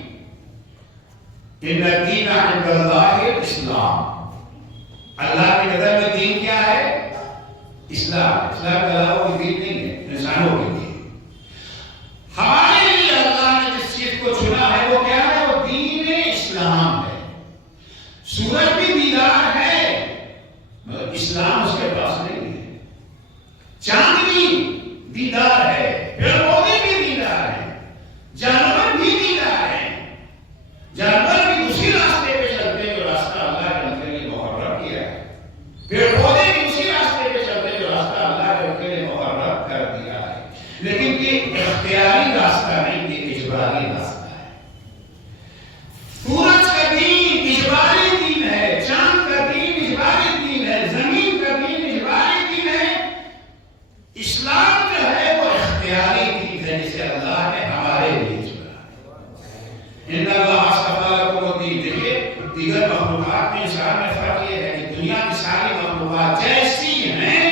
ان الدین عند اللہ الاسلام، اللہ کی نظر میں دین کیا ہے؟ اسلام۔ اسلام کے علاوہ کوئی دین نہیں ہے، انسانوں کے لیے۔ ہمارے لیے اللہ نے جس چیز کو چنا ہے وہ کیا ہے؟ وہ دین اسلام ہے۔ سورج بھی دیدار ہے مگر اسلام اس کے پاس نہیں ہے، چاند بھی دیدار ہے، پیڑ پودے بھی دیدار ہیں، جانور بھی دیدار ہیں، جانور بھی اسی راستے پہ چلتے جو راستہ اللہ نے ان کے لیے مقرر کیا ہے، پیڑ پودے بھی اسی راستے پہ چلتے جو راستہ اللہ نے ان کے لیے مقرر کر دیا ہے، لیکن یہ اختیاری راستہ نہیں، یہ اجباری راستہ ہے۔ سورج کا دین اجباری دین ہے، چاند کا دین اجباری دین ہے، زمین کا دین اجباری دین ہے، اسلام جو ہے وہ اختیاری دین ہے، جسے اللہ نے ہمارے لیے چنا ہے۔ ان اللہ اصطفیٰ لکم الدین۔ دیکھیے، دیگر مخلوقات میں انسان میں فرق یہ ہے کہ دنیا کی ساری مخلوقات جیسی ہیں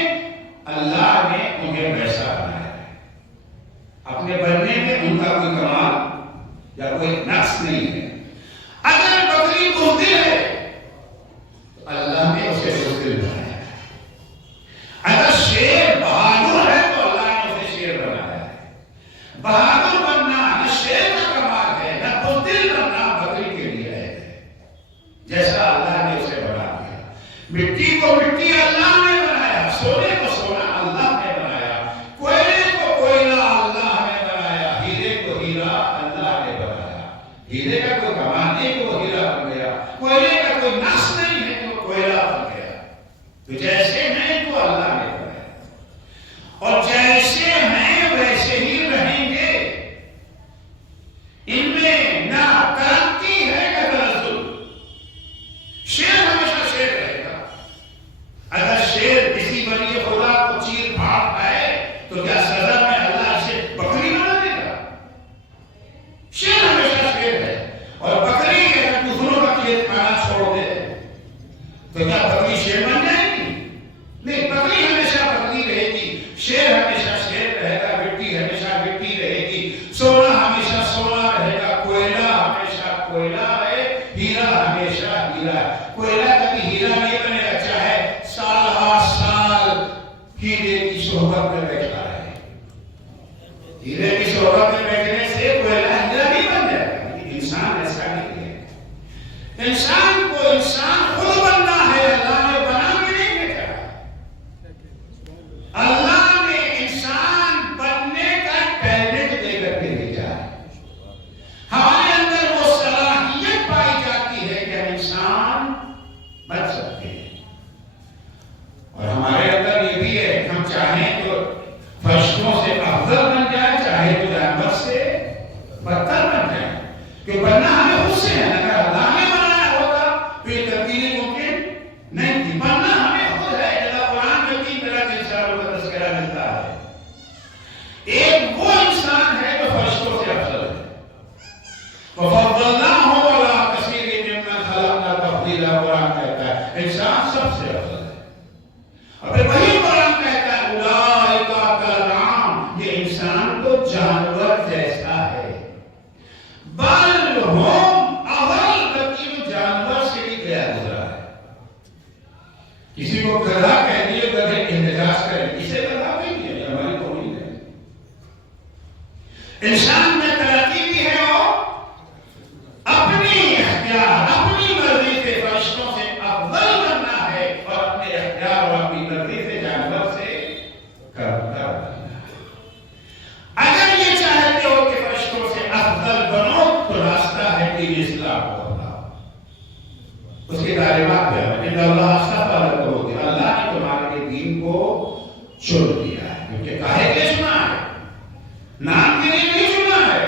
اللہ نے انہیں ویسا بنایا ہے، اپنے بننے میں ان کا کوئی کمال یا کوئی نقص نہیں ہے۔ اگر بکری بزدل ہے تو اللہ نے اسے بزدل بنایا ہے، اگر شیر بہادر ہے تو اللہ نے اسے شیر بنایا ہے۔ بہادر بننا نہ شیر کا کمال ہے، نہ بزدل بننا بکری کے لیے ہے، جیسا اللہ نے اسے بنا دیا۔ مٹی کو مٹی اللہ نے بنایا، سونے کو سونا اللہ نے بنایا، کوئلے کو کوئلہ اللہ نے بنایا، ہیرے کو ہیرا اللہ نے بنایا۔ ہیرے کا کوئی کمال نہیں کہ وہ ہیرا بن گیا، کوئلے کا کوئی نقص نہیں ہے کہ وہ کوئلہ بن گیا، تو جیسے ہیں تو اللہ نے بنایا، اور جیسے ہیں ویسے ہی رہیں گے۔ ان میں نہ کرامتی ہے نہ تنزل، شیر ہمیشہ شیر رہے گا۔ اگر شیر کسی ولی خدا کو چیر پھاڑ پائے تو کیا سزا میں اللہ اسے بکری بنا دے گا؟ شیر ہمیشہ شیر ہے، اور بکری اگر دوسروں کا کھیت کھانا چھوڑ دے تو کیا بکری شیر بن جائے گی؟ نہیں، بکری ہمیشہ بکری رہے گی، شیر ہمیشہ شیر رہے گا، مٹی ہمیشہ مٹی رہے گی، سونا ہمیشہ سونا رہے گا، کوئلہ ہمیشہ کوئلہ ہے، ہیرا ہمیشہ ہیرا ہے۔ کوئلہ کبھی ہیرا نہیں بنے گا، چاہے سال ہر سال ہیرے کی صحبت میں بیٹھا ہے، ہیرے کی صحبت میں بیٹھنے سے کوئلہ ہیرا نہیں بن جائے گا۔ انسان ایسا نہیں ہے، انسان کو انسان خود بننا ہے، اللہ نے بنا کے نہیں بھیجا۔ اللہ نے انسان بننے کا ٹیلنٹ دے کر کے بھیجا ہے، ہمارے اندر وہ صلاحیت پائی کسی کو گدھا کہہ دیے گدھے احتجاج کریں، اسے گدھا نہیں ہے، یہ ہماری توہین ہے۔ انسان میں ترقی بھی ہے اور اپنی اختیار اپنی مرضی سے فرشتوں سے افضل بننا ہے اور اپنے اختیار اور اپنی مرضی سے جانور سے کرتا بننا ہے۔ اگر یہ چاہتے ہو کہ فرشتوں سے افضل بنو تو راستہ ہے کہ اصلاح کو اپناؤ، اس کی تعلیمات ہے ان اللہ اصطفیٰ لکم، اللہ نے تمہارے دین کو چن لیا ہے، کیونکہ کاہے کے چنا ہے؟ نام کے لیے نہیں چنا ہے،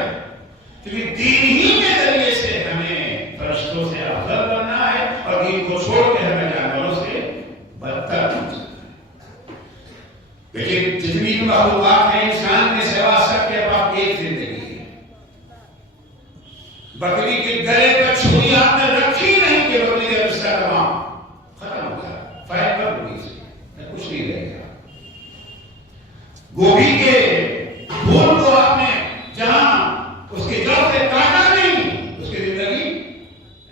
کیونکہ دین ہی کے ذریعے سے ہمیں فرشتوں سے افضل بننا ہے اور دین کو چھوڑ کے ہمیں جانوروں سے بدتر بننا ہے۔ لیکن جتنی مخلوقات ہیں انسان کے سوا سب کے پاس ایک زندگی ہے۔ بکری کے گلے پر چھری آپ نے رکھی نہیں کہ بکری کا رشتہ تمام ختم ہو گیا، فائد پر ہوگی سے کچھ نہیں رہے گا۔ گوبھی کے پھول کو آپ نے جہاں اس کی جڑ سے کاٹا نہیں، اس کی زندگی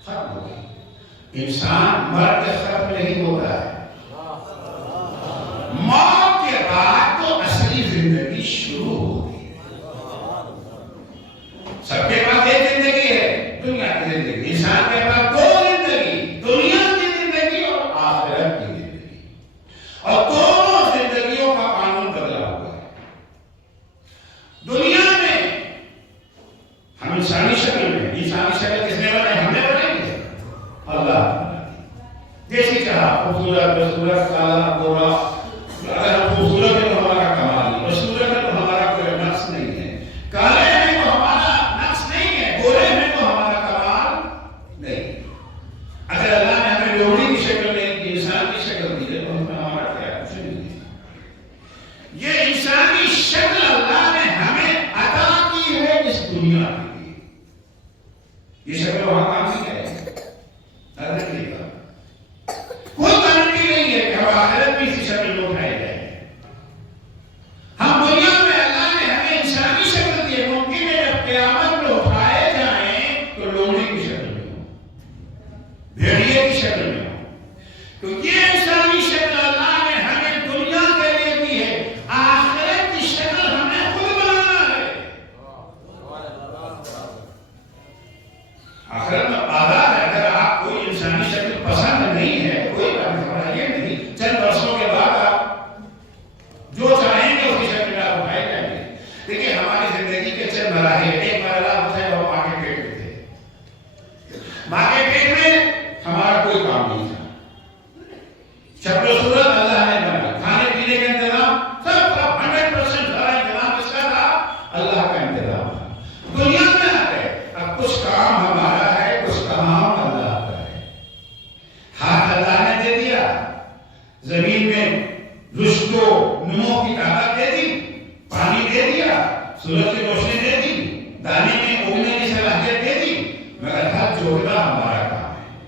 ختم ہو گئی۔ انسان مر کے ختم نہیں ہوتا ہے، موت کے بعد تو اصلی زندگی شروع ہوتی ہے۔ سب کے پاس ایک زندگی ہے، دنیا کی زندگی۔ انسان کے پاس دو زندگی، دنیا کی زندگی اور آخرت کی زندگی، اور دونوں زندگیوں کا قانون بدلا ہوا ہے۔ دنیا میں ہم انسانی شکل میں، انسانی شکل کس نے بنائی؟ ہم نے بنائی ہے، اللہ نے بنائی۔ جیسی چاہا خوبصورت بصورت کالا گورا، اگر ہم خوبصورت ہے تو ہمارا کمال نہیں، بصورت ہے تو ہمارا کوئی نقص نہیں ہے، کالے ہیں تو ہمارا نقص نہیں ہے، گورے ہیں تو ہمارا کمال نہیں۔ اگر اللہ نے ہمیں لوہڑی کی شکل میں انسان کی شکل دی ہے تو ہمیں ہمارا کیا کچھ نہیں ہے۔ یہ انسانی شکل اللہ نے ہمیں عطا کی ہے اس دنیا کے لیے۔ یہ شکل وہاں کام نہیں ہے، کوئی گارنٹی نہیں ہے کہ ہم آخرت میں اسی شکل میں اٹھائے جائیں۔ ہم دنیا میں اللہ نے ہمیں انسانی شکل دی ہے، ممکن ہے جب قیامت میں اٹھائے جائیں تو لومڑی کی شکل میں ہو، بھیڑیے کی شکل میں ہو، تو یہ انسانی شکل اللہ نے ہمیں دنیا کے لیے دی ہے، آخرت کی شکل ہمیں خود بنانا ہے۔ آخرت میں آزاد ہے، اگر آپ کوئی انسانی شکل پسند نہیں ہے کوئی بات نہیں، چند برسوں کے بعد آپ جو چاہیں گے اس کی شکل میں آپ اٹھائے جائیں گے۔ دیکھیں ہماری زندگی کے چند مراحل، ایک مرحلہ ہوتا ہے وہ ماں کے پیٹ میں تھے، ماں کے پیٹ میں ہمارا کوئی کام نہیں تھا، شکل و صورت اللہ نے بنائی، کھانے پینے کا انتظام سب 100% سارا انتظام اس کا تھا، اللہ کا انتظام تھا۔ دنیا میں آ گئے، اب کچھ کام ہمارا ہے، کچھ کام اللہ کا ہے۔ ہاتھ اللہ نے دے دیا، زمین میں رشد و نمو کی طاقت دے دی، پانی دے دیا، سورج کی روشنی دے دی، دانے میں اگنے کی صلاحیت دے دی، مگر ہاتھ جوڑنا ہمارا کام ہے،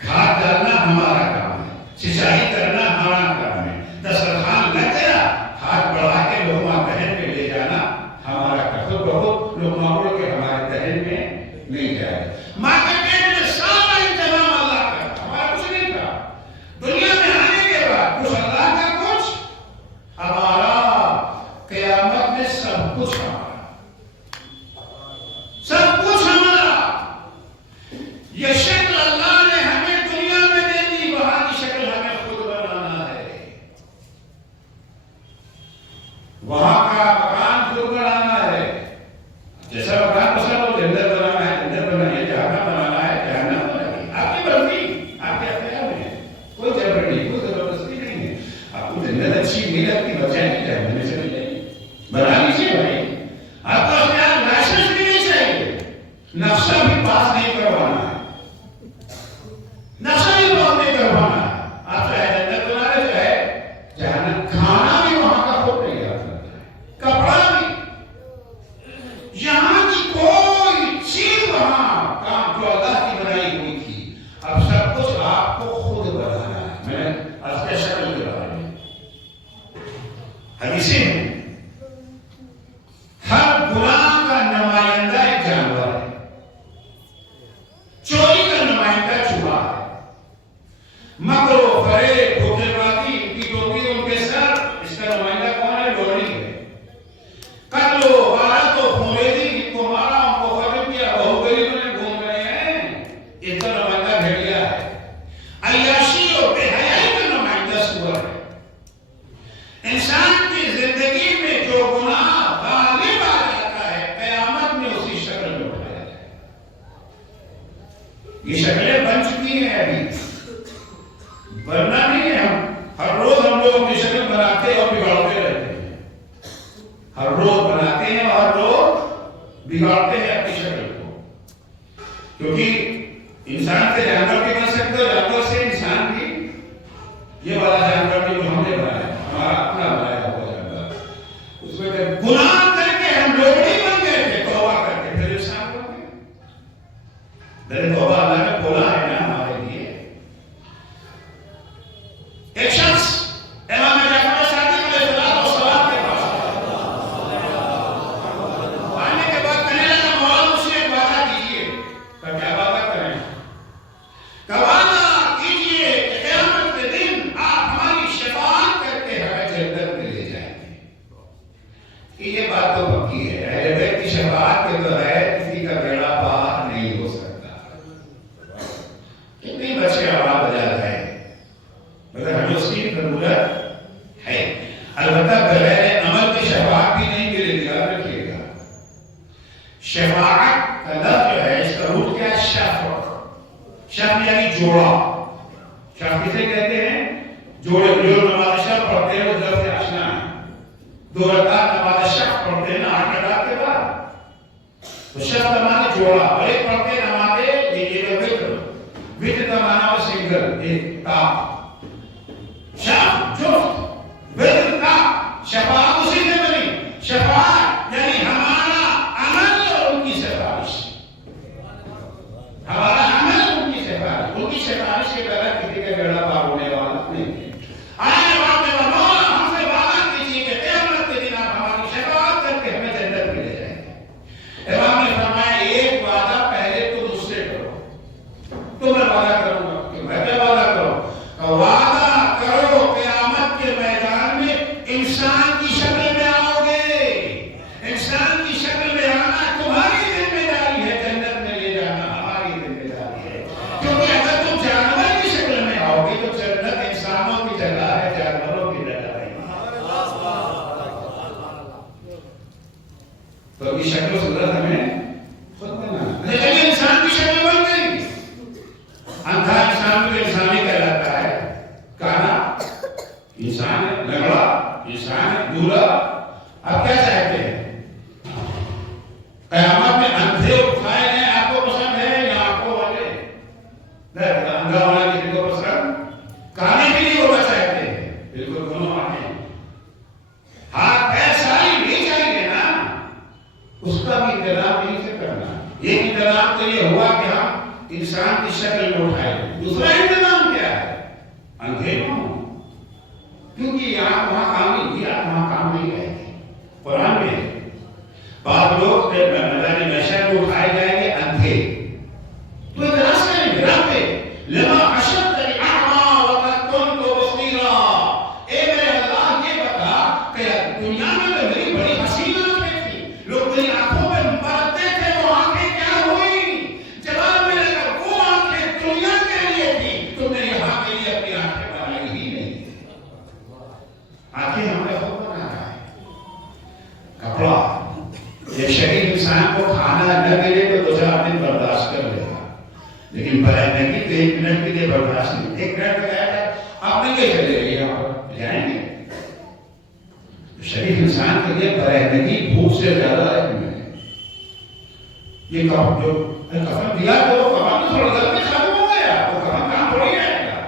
کھاد ڈالنا ہمارا کام ہے، سچائی کرنا ہمارا کام ہے، دسترخوان لگ گیا، ہاتھ بڑھا کے لقمہ دہن میں لے جانا ہمارا کام ہے، بہت لقمہ اڑ کے ہمارے دہن میں نہیں جائے۔ ماں کے پیٹ میں سارا انتظام اللہ کا، ہمارا کچھ نہیں تھا۔ دنیا میں آنے کے بعد کچھ اللہ کا، کچھ ہمارا، قیامت میں سب کچھ ہمارا، سب کچھ ہمارا۔ یہ شکل اللہ نے ہمیں دنیا میں دے دی، وہاں کی شکل ہمیں خود بنانا ہے۔ اس کا نمائندہ بھیڑیا ہے، عیاشی اور بے حیائی کا نمائندہ سور ہے۔ انسان کی زندگی میں جو گناہ غالب آ جاتا ہے، قیامت میں اسی شکل میں اٹھایا جائے۔ یہ شکلیں بن چکی ہیں ابھی، ورنہ نہیں ہے۔ ہر روز ہم لوگ اپنی شکل بناتے اور بگاڑتے رہتے ہیں، ہر روز بناتے ہیں اور ہر روز بگاڑتے ہیں اپنی شکل کو، کیونکہ انسان سے جانور بھی بن سکتے ہو، جانور سے انسان بھی۔ یہ والا جانور بھی جو ہم نے بنایا ہے، ہمارا اپنا بنایا ہوا جانور، اس میں گناہ کر کے ہم لوگڑی بن گئے تھے، توبہ کر کے پھر انسان بن گئے۔ در توبہ اللہ نے کھولا ہے نا ہمارے لیے۔ ایک شخص امام جعفر صادق علیہ السلام کے پاس آنے کے بعد کہنے لگا، مولا مجھ سے ایک وعدہ کیجیے۔ کہ کیا وعدہ کریں؟ کہ وعدہ کیجیے کہ قیامت کے دن آپ ہماری شفاعت کر کے ہمیں جنت میں لے جائیں گے۔ کہ یہ بات تو پکی ہے، اہل بیت کی شفاعت کے بغیر کسی کا بیڑا پار نہیں ہو سکتا۔ کتنی بچے آواز بجا رہے ہیں، مگر ہمیں اس کی ضرورت ہے۔ البتہ بغیر عمل کی شفاعت بھی نہیں ملے گی، یاد رکھیے گا۔ شفاعت کا لفظ جو ہے، اس کا روٹ کیا ہے؟ شفع۔ شفع یعنی جوڑا۔ شفع کسے کہتے ہیں؟ جوڑے۔ جو نماز شفع پڑھتے ہیں وہ لفظ آشنا ہے۔ 2 رکعت نماز شفع پڑھتے ہیں نا 8 رکعت کے بعد، تو شفع کا معنی جوڑا، اور ایک پڑھتے نماز یہ وتر۔ وتر کا معنی وہ سنگل، ایک تا۔ شفع جفت، وتر تا۔ شفاعت اسی سے بنی۔ شفاعت یعنی ہمارا عمل اور ان کی سفارش، ہمارا عمل ان کی سفارش۔ ان کی سفارش کے بغیر کسی کا بیڑا پار ہونے والا نہیں ہے۔ آئے بات میں مولا ہم سے وعدہ کیجیے کہ قیامت کے دن آپ ہماری شفاعت کر کے ہمیں جنت میں لے جائیں گے۔ امام نے فرمایا، ایک وعدہ پہلے تو مجھ سے کرو۔ تو میں وعدہ کروں گا کہ میں کیا وعدہ کروں؟ کہ وعدہ کرو قیامت کے میدان میں انسان کی شکل میں آؤ گے۔ انسان کی شکل میں آنا تمہاری ذمہ داری ہے، جنت میں لے جانا ہماری ذمہ داری ہے۔ کیونکہ اگر تم جانور کی شکل میں آؤ گے تو جنت انسانوں کی جگہ ہے، جانوروں کی جگہ ہے۔ تو یہ شکل و صورت ہمیں خود بنانا۔ لیکن انسان کی شکل بن گئی، اندھا انسان بھی انسانی کہلاتا ہے، کانا انسان ہے، لنگڑا انسان ہے، دولہا۔ آپ کیا چاہتے ہیں؟ قیامت میں اندھے اٹھائے گئے، آپ کو پسند ہے یا آنکھوں والے؟ اندھا ہونا کسی کو پسند؟ کانے کے لیے ہونا چاہتے ہیں، بالکل دونوں آنکھیں، ہاتھ پیر ساری نہیں چاہیے نا۔ اس کا بھی انتظام نہیں سے کرنا۔ ایک انتظام تو یہ ہوا کہ ہم انسان کی شکل میں اٹھائے، دوسرا انتظام کیا ہے؟ اندھے ہوں، کیونکہ یہاں وہاں کام نہیں کیا، وہاں کام نہیں آئے گی۔ قرآن میں بعض لوگ میدان محشر میں اٹھائے جائیں گے اندھے، تو اعتراض کریں گے، رب لما اشدتنی اعمی وقد کنت بصیرا۔ اے میرے اللہ یہ بتا کہ دنیا میں تو میری بڑی حسین آنکھیں تھی، لوگ میری آنکھوں پہ مرتے تھے، وہ آنکھیں کیا ہوئی؟ جواب ملے گا، وہ آنکھیں دنیا کے لیے تھی، تم نے یہاں کے لیے اپنی آنکھیں بنائی ہی نہیں۔ آنکھیں ہم نے خود بنایا ہے۔ کپڑا، ایک شہید انسان کو کھانا نہ ملے تو 2-4 دن برداشت کر لے گا، لیکن برہنگی تو 1 منٹ کے لیے برداشت نہیں۔ 1 منٹ میں کہا تھا آپ نہیں کہہ چلے گئے، آپ جائیں گے۔ شہید انسان کے لیے برہنگی بھوک سے زیادہ ہے۔ یہ کفن دیا تو کفن تو تھوڑا دیر میں ختم ہو گیا، تو کفن کہاں تھوڑی رہے گا۔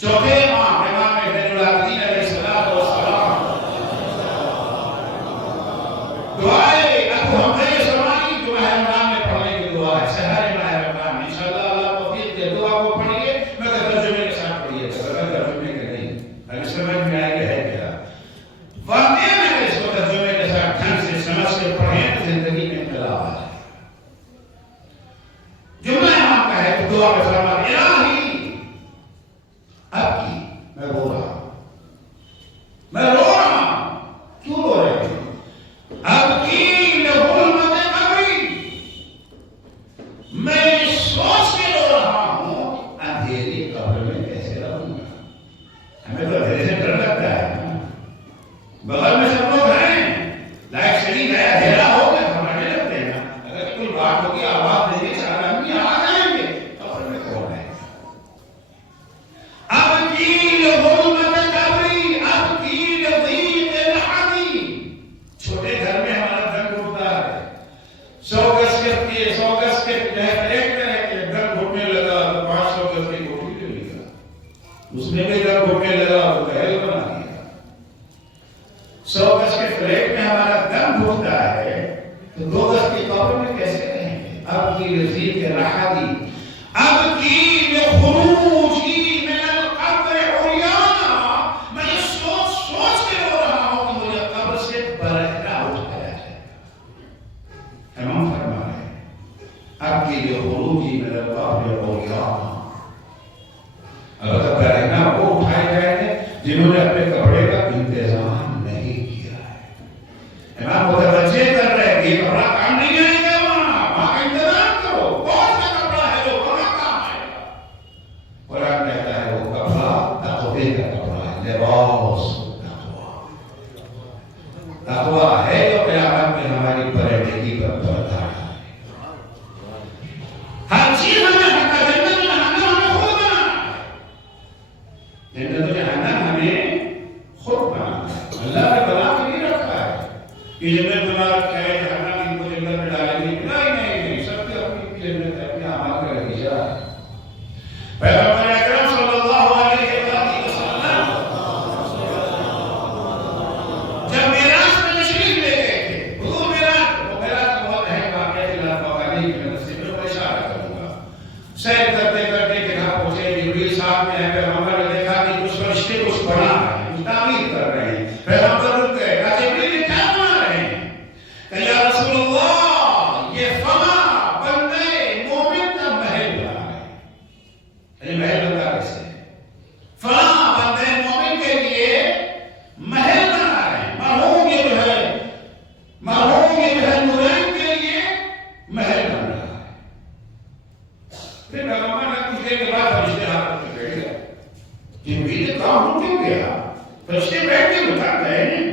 چوتھے امام زین العابدین علیہ السلام دعائے ابو حمزہ سلمانی جو ماہ رمضان میں پڑھنے کی دعا ہے، سحر ماہ رمضان میں انشاءاللہ اللہ توفیق دے، دعا کو پڑھیے، مگر ترجمے کے ساتھ پڑھیے، بغیر ترجمے کے نہیں، اگر سمجھ میں آئے گا ہے کیا واقعی میں اس کو ترجمے کے ساتھ ڈھنگ سے سمجھ کے پڑھیں تو زندگی میں انقلاب آ جائے۔ جملہ امام کا ہے تو دعا میں فرماتے ہیں، الہی اب کی میں رو رہا ہوں، میں رو رہا ہوں، کیوں رو رہے ہیں؟ اب کی لظلمت قبری، میں سوچ ٹھوکنے لگا اور محل بنا دیا. 100 گز کے فلیٹ میں ہمارا دم گھٹتا ہے تو 2 گز کی قبر میں کیسے رہیں گے؟ اب کی رزق کے راحتی، اب کی خروجی من القبر عریانا. میں یہ سوچ کے رو رہا ہوں کہ مجھے قبر سے برہنہ اٹھایا جائے. امام فرما رہے ہیں اب کی خروجی من القبر عریانا. البتہ برہنہ وہ اٹھائے جائیں گے جنہوں نے اپنے کپڑے کا انتظام نہیں کیا ہے. امام متوجہ کر رہے ہیں کہ کپڑا کام نہیں آئے گا، وہاں کا انتظام کرو. کون سا کپڑا ہے وہ کہاں کام آئے گا؟ قرآن کہتا ہے وہ کپڑا تقوی کا کپڑا ہے، لباس تقوی ہے جو قیامت میں ہماری پردگی پر پردہ ہے. ہر چیز ہمیں جنت و جہنم ہمیں خود بنانا ہے. اللہ نے بنا کے نہیں رکھا ہے کہ جنت بنا رکھا ہے جہنم ان کو جنت میں ڈالیں گے. نہیں، سب کی اپنی جنت ہے، اپنے اعمال کا نتیجہ ہے. پیغمبر اکرم صلی اللہ علیہ وسلم جب معراج میں تشریف لے گئے تھے، حضور معراج بہت اہم واقعہ ہے. اللہ تعالیٰ کی مدد سے میں اشارہ کروں گا. سیر کرتے کرتے جہاں پہنچے جبریل صاحب نے پیغمبر نے دیکھا کہ کچھ فرشتے کچھ بنا رہے ہیں، کچھ تعمیر کر رہے ہیں. پیغمبر رک گئے، کہا جبریل یہ کیا بنا رہے ہیں؟ کہ یا رسول اللہ یہ فلاں بندے مومن کا محل بنا رہے ہیں. یعنی محل بنتا کیسے ہے؟ فلاں بندے مومن کے لیے محل بنا رہے ہیں. مرحوم یہ جو ہے نورین کے لیے محل بن رہا ہے. پھر پیغمبر نے کچھ دیر کے بعد فرشتے ہاتھ میں بیٹھ گئے. جبریل کام ہو کیوں گیا؟ فرشتے بیٹھ کے اٹھا گئے ہیں.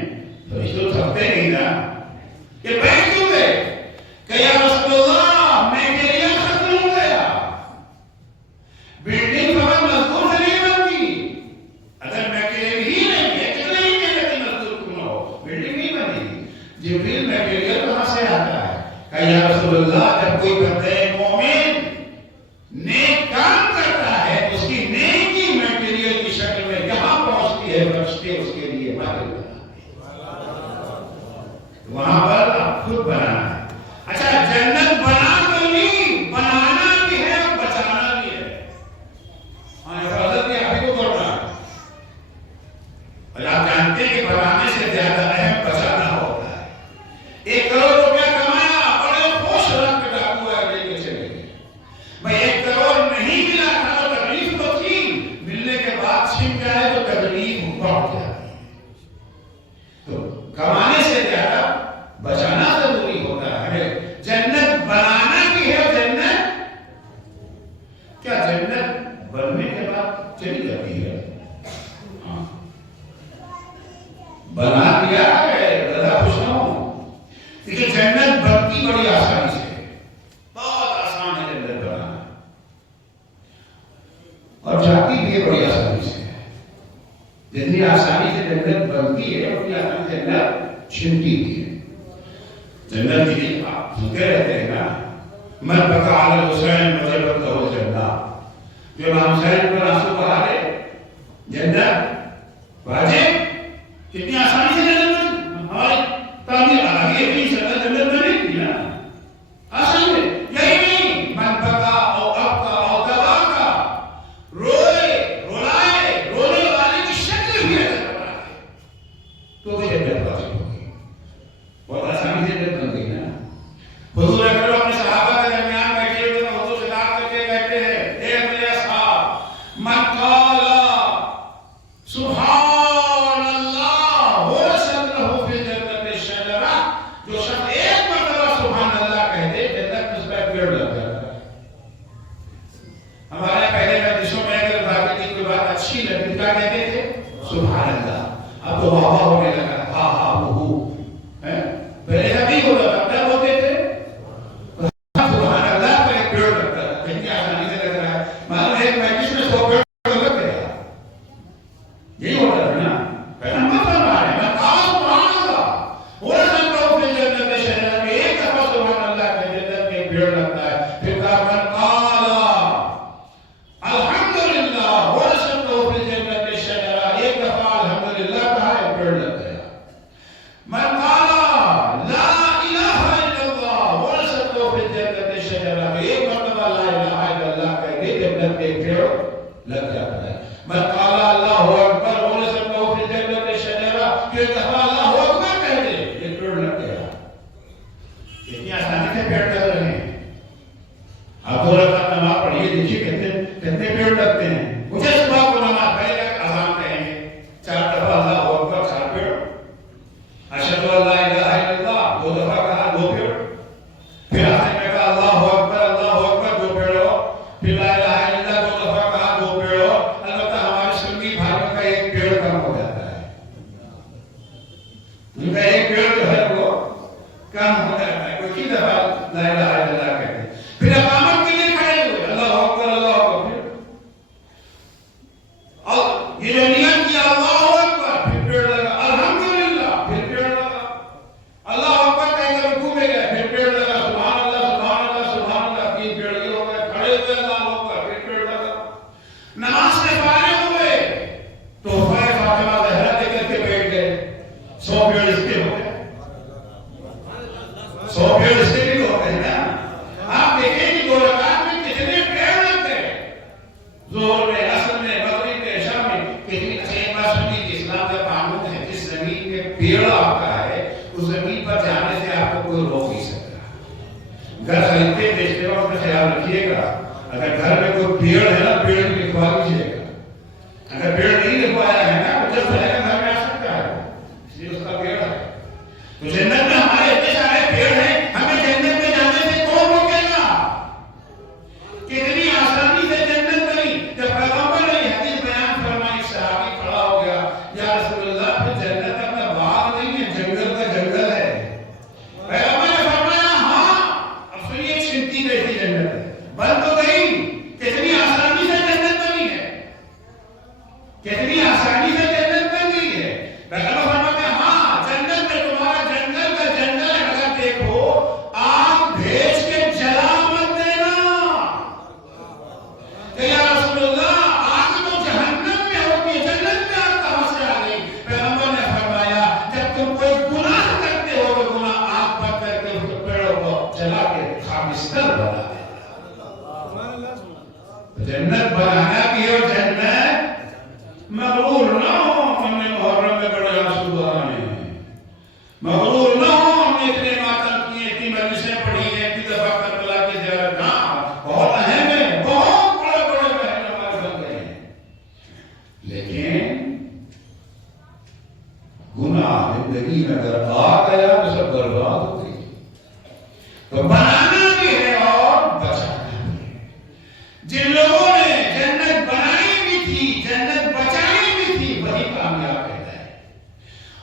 فرشتے تھکتے نہیں نا کہ بیٹھ کیوں گئے؟ کہ یا رسول اللہ میٹیریل ختم ہو گیا. بلڈنگ فقط مزدور سے نہیں بنتی. اگر میٹیریل ہی نہیں ہے کتنے ہی محنت کی مزدور کیوں نہ ہو بلڈنگ نہیں بنے گی. جبریل میٹیریل کہاں سے آتا ہے؟ کہ یا رسول اللہ جب کوئی بندے مومن نیک کام کرتا ہے اس کی نیکی میٹیریل کی شکل میں یہاں پہنچتی ہے. فرشتے اس کے لیے محل وہاں پر آپ خود بنانا ہے. اچھا جنت بنا تو نہیں، بنانا بھی ہے اور بچانا بھی ہے. حفاظت بھی آپ ہی کو کرنا ہے. اور آپ جانتے ہیں کہ بنانے سے زیادہ اہم بچانا ہوتا ہے. 1 کروڑ روپیہ کمایا، بڑے خوش رنگ کے ڈاکو لے کے چلے گئے. بھائی 1 کروڑ نہیں ملا تھا تو تکلیف تو تھی، ملنے کے بعد چھن جائے تو تکلیف بڑھ جاتی ہے. تو کمانے سے زیادہ بچانا ضروری ہوتا ہے. جنت بنانا بھی ہے. جنت کیا جنت بننے کے بعد چلی جاتی ہے؟ بنا دیا ہے زیادہ خوش نہ ہو. دیکھیے جنت بنتی بڑی آسانی سے، بہت آسان ہے جنت بنانا، اور جاتی بھی بڑی آسانی سے. جتنی آسانی سے جنت بنتی ہے اتنی آسانی سے جنت چھنتی بھی ہے. جنت کی آپ سنتے رہتے ہیں نا، من بقى على الحسین وجبت له الجنہ. جو امام حسین پر آنسو بہا دے جنت واجب. کتنی آسانی سے جنت بنتی. ہماری تعمیر آگے بھی جنت بنے گی نا، آسان ہے. یہی نہیں من بقى او ابقى او تباکى، رونے والے کی شکل بھی اگر بنا دے تو بھی جنت واجب ہوگی. بہت آسانی سے جنت بن گئی نا. حضور اکرم اپنے صحابہ کے درمیان بیٹھے ہوئے حضور سے بات کر کے کہتے ہیں اے میرے اصحاب من قال سبحان اللہ ورسل له فی جنت الشجرہ، جو شخص 1 مرتبہ سبحان اللہ کہہ دے جنت اس پر پیڑ لگ جاتا ہے. ہمارے پہلے مجلسوں میں اگر بات کی کوئی بات اچھی لگتی کیا کہتے تھے؟ سبحان اللہ. اب تو واہ واہ ہونے لگا، ہاں ہاں وہ پہلے کبھی ہوتا تھا کیا ہوتے تھے؟ سبحان اللہ پر ایک پیڑ لگتا ہے. کتنی آسانی سے لگ رہا ہے. معلوم ہے ایک مجلس میں 100 پیڑ لگ گیا. یہی ہوتا ہے نا. پیغمبر فرما رہے ہیں میں کہا سبحان اللہ ورسل له فی جنت الشجرہ، میں 1 دفعہ سبحان اللہ کے جنت میں پیڑ لگتا ہے. پھر کہا من قال الحمدللہ ورسل له فی جنت الشجرہ، جنت کے پیڑ لگ جاتا ہے. من قال اللہ اکبر ورثت له فی الجنت شجرہ، کہ کہا اللہ اکبر کہہ دے یہ پیڑ لگ گیا. اتنی آسانی سے پیڑ لگ رہے ہیں. آپ دو رکعت نماز پڑھیے دیکھیے کتنے پیڑ لگتے ہیں. مجھے صبح کو نماز پڑھے گا اذان کہیں گے 4 دفعہ اللہ اکبر 4 پیڑ، اشہد ان لا الہ الا اللہ 2 دفعہ کہا 2 پیڑ، پھر آخر میں کہا اللہ اکبر 2 پیڑ ہو، پھر لا الہ الا اللہ 2 دفعہ کہا 2 پیڑ ہو. البتہ ہمارے سنی بھائیوں کا 1 پیڑ کم ہو جاتا ہے. ان کا 1 پیڑ جو ہے وہ کم ہو جاتا ہے. کوئی دفعہ لا الہ الا اللہ کہتے ہیں، پھر اقامت کے لیے کھڑے ہوئے اللہ اکبر اور یہ جو نیت کیا اللہ اکبر پھر پیڑ لگا، الحمدللہ پھر پیڑ لگا، اللہ اکبر کہہ کر رکوع میں گئے پھر پیڑ لگا، سبحان اللہ سبحان اللہ سبحان اللہ 3 پیڑ یہ ہو گئے، کھڑے ہوئے اللہ اکبر پھر پیڑ لگا. نماز سے فارغ ہوئے تحفہ فاطمہ زہرا دے کر کے بیٹھ گئے، 100 پیڑ اس کے ہو گئے، 100 پیڑ اس کے بھی ہو گئے نا. آپ دیکھیں کہ 2 رکعت میں کتنے پیڑ لگ گئے، ظہر میں عصر میں مغرب میں عشاء میں. کتنی اچھی بات سنی کہ اسلام کا قانون ہے جس زمین میں پیڑ آتا ہے اس زمین پر جانے سے آپ کو کوئی روک نہیں سکتا. گھر خریدتے بیچتے وقت کا خیال رکھیے گا، اگر گھر میں کوئی پیڑ ہے نا پیڑ بھی لکھوا لیجیے گا. اگر پیڑ نہیں لکھوایا ہے نا تو جب چلے گا گھر میں آ سکتا ہے، اس لیے اس کا پیڑ ہے. تو جنت میں ہمارے اتنے سارے پیڑ ہیں، ہمیں جنت میں جانے سے کون روکے گا؟ کتنی آسانی سے جنت بنی. جب پیغمبر نے حدیث بیان فرمائی صحابی کھڑا ہو گیا، یا رسول اللہ پھر جنت اپنا باغ نہیں ہے جنگل کا جنگل ہے. پیغمبر نے فرمایا ہاں اب سنیے ایک سنتی رہتی جنت ہے بن تو گئی. کتنی آسانی سے جنت بنی ہے، کتنی آسانی سے جنت بن گئی ہے. پیغمبر فرماتے ہیں ہاں جنت میں تمہارا جنگل کا جنگل ہے، اگر دیکھو آگ بھیج کے جلا مت دینا. کہ یا رسول اللہ آگ تو جہنم میں ہوتی ہے، جنت میں آگ کہاں سے آ گئی؟ پیغمبر نے فرمایا جب تم کوئی گناہ کرتے ہو تو گناہ آگ پر کر کے اس پیڑوں کو جلا کے خاکستر بنا دینا. جنت بنانا بھی ہو جنت مغرور نہ ہو ہم نے محرم میں بڑے آنسو بہانے ہیں، مغرور نہ ہو ہم نے اتنے ماتم کیے، اتنی مجلسیں پڑھی ہیں، اتنی دفعہ کربلا کی زیارت. ہاں بہت اہم ہے، بہت بڑے بڑے محل ہمارے بن گئے ہیں، لیکن گناہ زندگی میں اگر آ گیا تو سب برباد ہو گئی. تو بنانا بھی ہے اور بچانا بھی ہے. جن لوگوں نے جنت بنائی بھی تھی جنت بچائی بھی تھی وہی کامیاب کہلائے.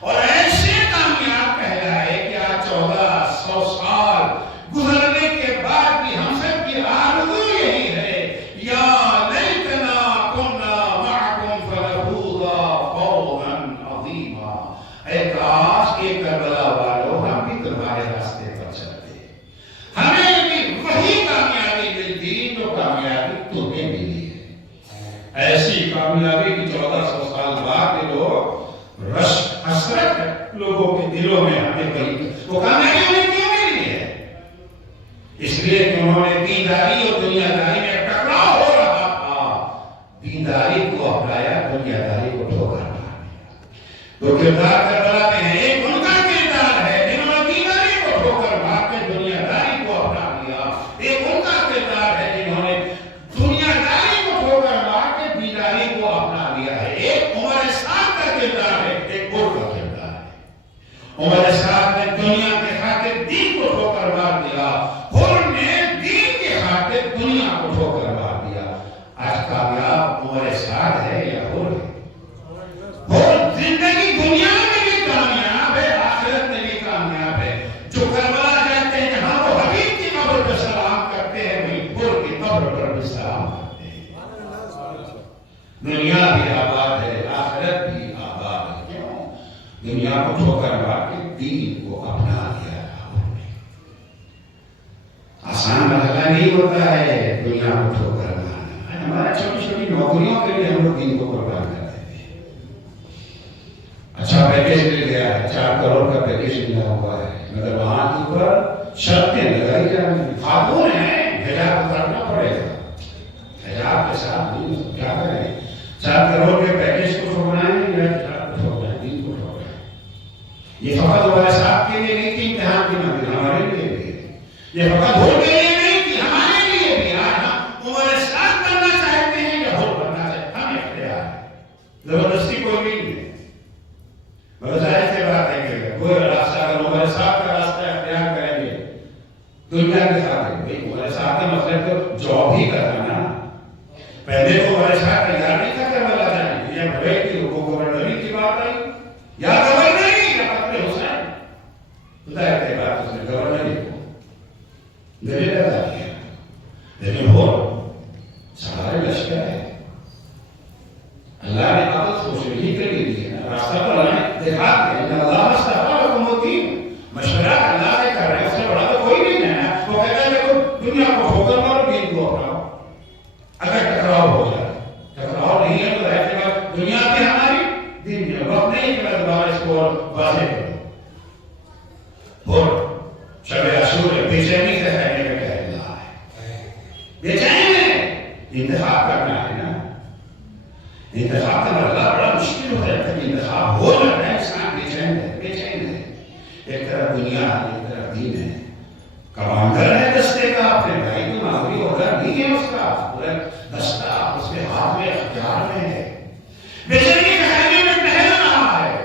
اور ایسے کامیاب کہلائے کہ آج 1400 سال گزرنے کے بعد بھی ہم سب کی آرزو یہی ہے یا لیتنا کنا معکم فنفوز فوزا عظیما. اے کاش کہ کربلا والوں ہم بھی تمہارے راستے پر چلتے، ہمیں بھی وہی کامیابی ملتی جو کامیابی تمہیں ملی ہے. ایسی کامیابی کی 1400 سال بعد کے لوگ رشک حسرت لوگوں کے دلوں میں ہمیں بڑی وہ کامیابی انہیں کیوں ملی ہے؟ اس لیے کہ انہوں نے دینداری اور دنیا داری میں ٹکراؤ ہو رہا تھا، دینداری کو اپنایا دنیا داری کو ٹھوکر مار دیا. تو کردار کربلا میں ہے، ایک ان کا کردار ہے جنہوں نے دینداری کو ٹھوکر مار کے دنیا داری کو اپنا لیا. ایک ان کا کردار ہے جنہوں نے دنیا داری کو ٹھوکر مار کے دینداری کو اپنا لیا ہے. ایک عمر سعد کا کردار ہے، ایک اور کا کردار ہے. عمر سعد نے دنیا کے خاطر دین کو ٹھوکر مار دیا، اور نے دین کے خاطر دنیا کو ٹھوکر مار دیا. آج کامیاب عمر سعد ہے یا اور ہے؟ اور زندگی دنیا میں بھی کامیاب ہے، آخرت میں بھی کامیاب ہے. جو کربلا جاتے ہیں جہاں وہ حبیب کی قبر پر سلام کرتے ہیں وہیں پر کی قبر پر بھی سلام کرتے ہیں. دنیا بھی آباد ہے، آخرت بھی آباد ہے. کیوں؟ دنیا کو ٹھوکر مار کے دین کو اپنا لیا. آسان مسئلہ نہیں ہوتا ہے دنیا کو ٹھوکر مارنا. ہمارا چھوٹی چھوٹی نوکریوں کے لیے ہم لوگ دین کو قربان کرتے ہیں. اچھا پیکیج مل گیا ہے، 4 کروڑ کا پیکیج ملا ہوا ہے، مگر وہاں کے اوپر شرطیں لگائی جا رہی ہیں. خاتون ہیں حجاب اتارنا پڑے گا، حجاب انتخاب کے ساتھ نہیں کیا کریں 4 کروڑ کے پیکیج کو ٹھوکرائیں یا انتخاب کو ٹھوکرائیں دین کو ٹھوکرائیں یہ فقط ہمارے ساتھ کے لیے نہیں تھی امتحان کی نہ ہمارے لیے بھی یہ فقط ووٹ کے لیے نہیں تھی ہمارے لیے بھی آج ہم ہمارے ساتھ کرنا چاہتے ہیں یا ووٹ کرنا چاہتے ہیں ہم اختیار ہے زبردستی کوئی نہیں ہے مگر ظاہر سی بات ہے کہ کوئی راستہ اگر ہمارے ساتھ کا راستہ اختیار کریں گے دنیا کے ساتھ ہے ہمارے ساتھ کا مطلب تو جاب ہی کرنا نا پہلے تو ہمارے ساتھ تیار نہیں تھا کہ والا جائیں یا بھائی کی گورنری کی بات آئی یا گورنری یا پتر حسین ظاہر سی بات اس نے گورنری کو گلے لگا دیا لیکن ہو سارے لشکر ہے اللہ نے عادت سوچ رہی کر لی ہے راستہ پر آنے دکھا دیا کہ اللہ مستفا حکم ہوتی مشورہ اللہ سے کر رہے ہیں اس سے بڑا تو کوئی نہیں ہے وہ کہتا ہے کہ دنیا کو ٹھوکر مارو دین کو اپناؤ اگر ٹکراؤ ہو جائے ٹکراؤ نہیں ہے تو ظاہر سی بات دنیا کی ہماری دین کی وقت نہیں کہ میں دوبارہ اس کو اور واضح کروں اور شب عاشور بے چینی سے کہنے کا کہہ رہا ہے بے چین ہے انتخاب کرنا ہے نا انتخاب کرنا اللہ بڑا مشکل ہوتا ہے کہ انتخاب ہو رہا ہے انسان بے چین ہے ایک طرف دنیا ایک طرف دین ہے کمانڈر ہے دستے کا اپنے بھائی کو نوکری ہوگا نہیں ہے اس کا پورا دستہ اس کے ہاتھ میں اختیار میں ہے بے چینی کے خیمے میں ٹہل رہا ہے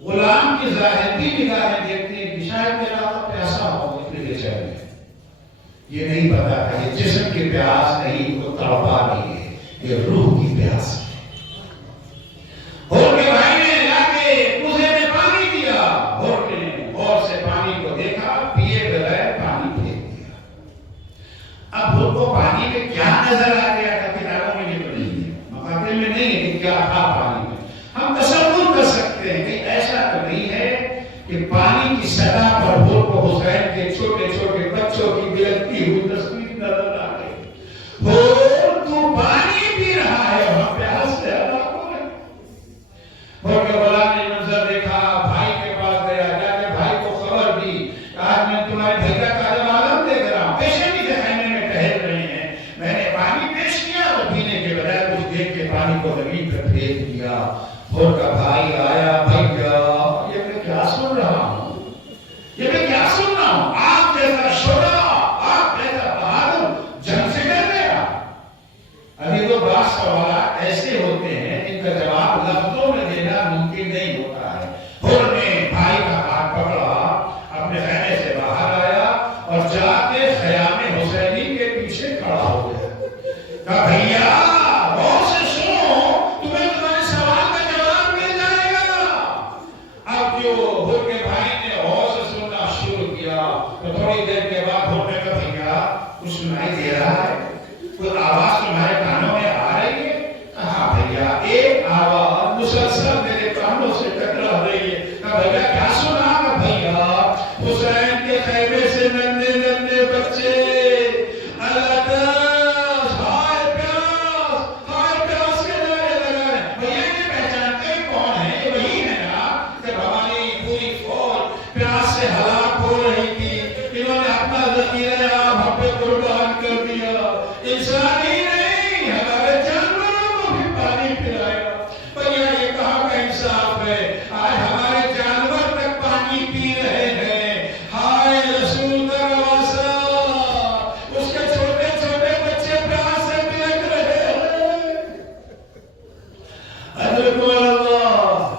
غلام کی ظاہری نگاہیں دیکھتے ہیں کہ شاید میرا تو پیاسا ہو اتنے بے چین ہے یہ نہیں پتا کہ یہ جسم کی پیاس نہیں وہ تڑپا نہیں ہے یہ روح کی پیاس ہے اور کے بھائی نے لا کے کوزے میں پانی دیا اور نے اور سے پانی کو دیکھا پیے بغیر پانی پھینک دیا اب ان کو پانی میں کیا نظر آ گیا تھا کتابوں میں یہ تو نہیں ہے مقابلے میں نہیں ہے کہ کیا تھا پانی میں ہم تصور کر سکتے ہیں کہ ایسا تو نہیں ہے کہ پانی کی سطح پر بھول کو حسین کے چھوٹے چھوٹے بچوں کی بلکتی ہوئی تصویر نظر آ گئی اور تو پانی پی رہا ہے اور ہم پیاس سے ہلاک ہو رہے اور کے غلام نے منظر دیکھا بھائی کے پاس گیا جا کے بھائی کو خبر دی آج میں تمہارے بھیا کا عالم عالم دیکھ رہا ہوں پیشے کے خیمے میں ٹہل رہے ہیں میں نے پانی پیش کیا اور پینے کے بجائے کچھ دیکھ کے پانی کو زمین پر پھینک دیا اور کا بھائی آیا بھیا یہ میں کیا سن رہا ہوں یہ میں کیا سن رہا ہوں آپ جیسا شجاع آپ جیسا بہادر جنگ سے ڈر گیا ابھی تو بعض سوالات ایسے ہوتے ہیں جن کا جواب لفظوں میں دینا ممکن نہیں ہوتا ہے اور نے بھائی کا ہاتھ پکڑا اپنے خیمے سے باہر آیا اور جا کے خیام حسینی کے پیچھے کھڑا ہو گیا کہا بھیا غور سے سنو تمہیں تمہارے سوال کا جواب مل جائے گا اب جو ہو کے بھائی نے غور سے سننا شروع کیا تو تھوڑی دیر کے بعد ہونے کا بھیا کچھ سنائی دے رہا ہے کوئی آواز تمہارے کانوں میں آ رہی ہے کہا بھیا ایک آواز مسلسل میرے کانوں سے ٹکرا رہی ہے کہا بھیا کیا سنا کہا بھیا حسین کے خیمے سے ننھے ننھے بچے اللہ تاس ہائے پیاس کے نعرے لگائے بھیا یہ پہچانتے کون ہے یہ وہی ہے نا کہ ہماری پوری فوج پیاس سے ہلاک ہو رہی تھی انہوں نے اپنا ذخیرہ ہم پہ قربان کر دیا انسان ہی نہیں ہمارے جانوروں کو بھی پانی پلایا بھیا یہ کہاں کا انصاف ہے آج ہمارے جانور تک پانی پی رہے ہیں ہائے رسول کا نواسا اس کے چھوٹے چھوٹے بچے پیاس سے بلک رہے ہیں حضرت اللہ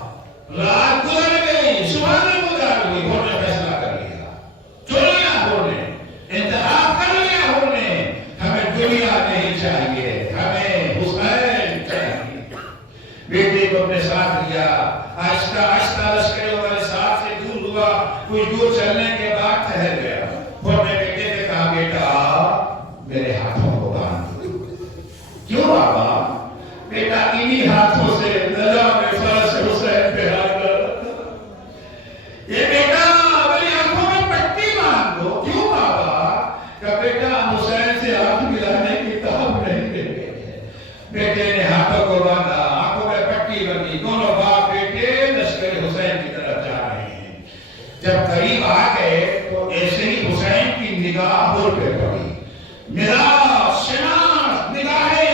رات گزر گئی صبح میں گزار ہوئی انہوں نے فیصلہ کر لیا چن لیا انہوں نے انتخاب کر لیا انہوں نے ہمیں دنیا نہیں چاہیے ہمیں حسین چاہیے بیٹے کو اپنے ساتھ لیا آہستہ آہستہ لشکر ہمارے ساتھ سے دور ہوا کچھ دور چلنے کے بعد ٹھہر گیا اور نے بیٹے سے کہا بیٹا میرے ہاتھوں کو باندھ دو کیوں بابا بیٹا انہی ہاتھوں سے نظام فرس حسین پہ ہاتھ ڈالا یہ بیٹا میری آنکھوں میں پٹی باندھ دو کیوں بابا کہ بیٹا حسین سے ہاتھ ملانے کی طاقت نہیں دے بیٹے نے ہاتھوں کو باندھا آنکھوں میں پٹی بندھی دونوں باپ بیٹے لشکر حسین کی طرف جا رہے ہیں جب قریب آ گئے تو ایسے ہی حسین کی نگاہ بول پہ پڑی میرا شناخت نگاہ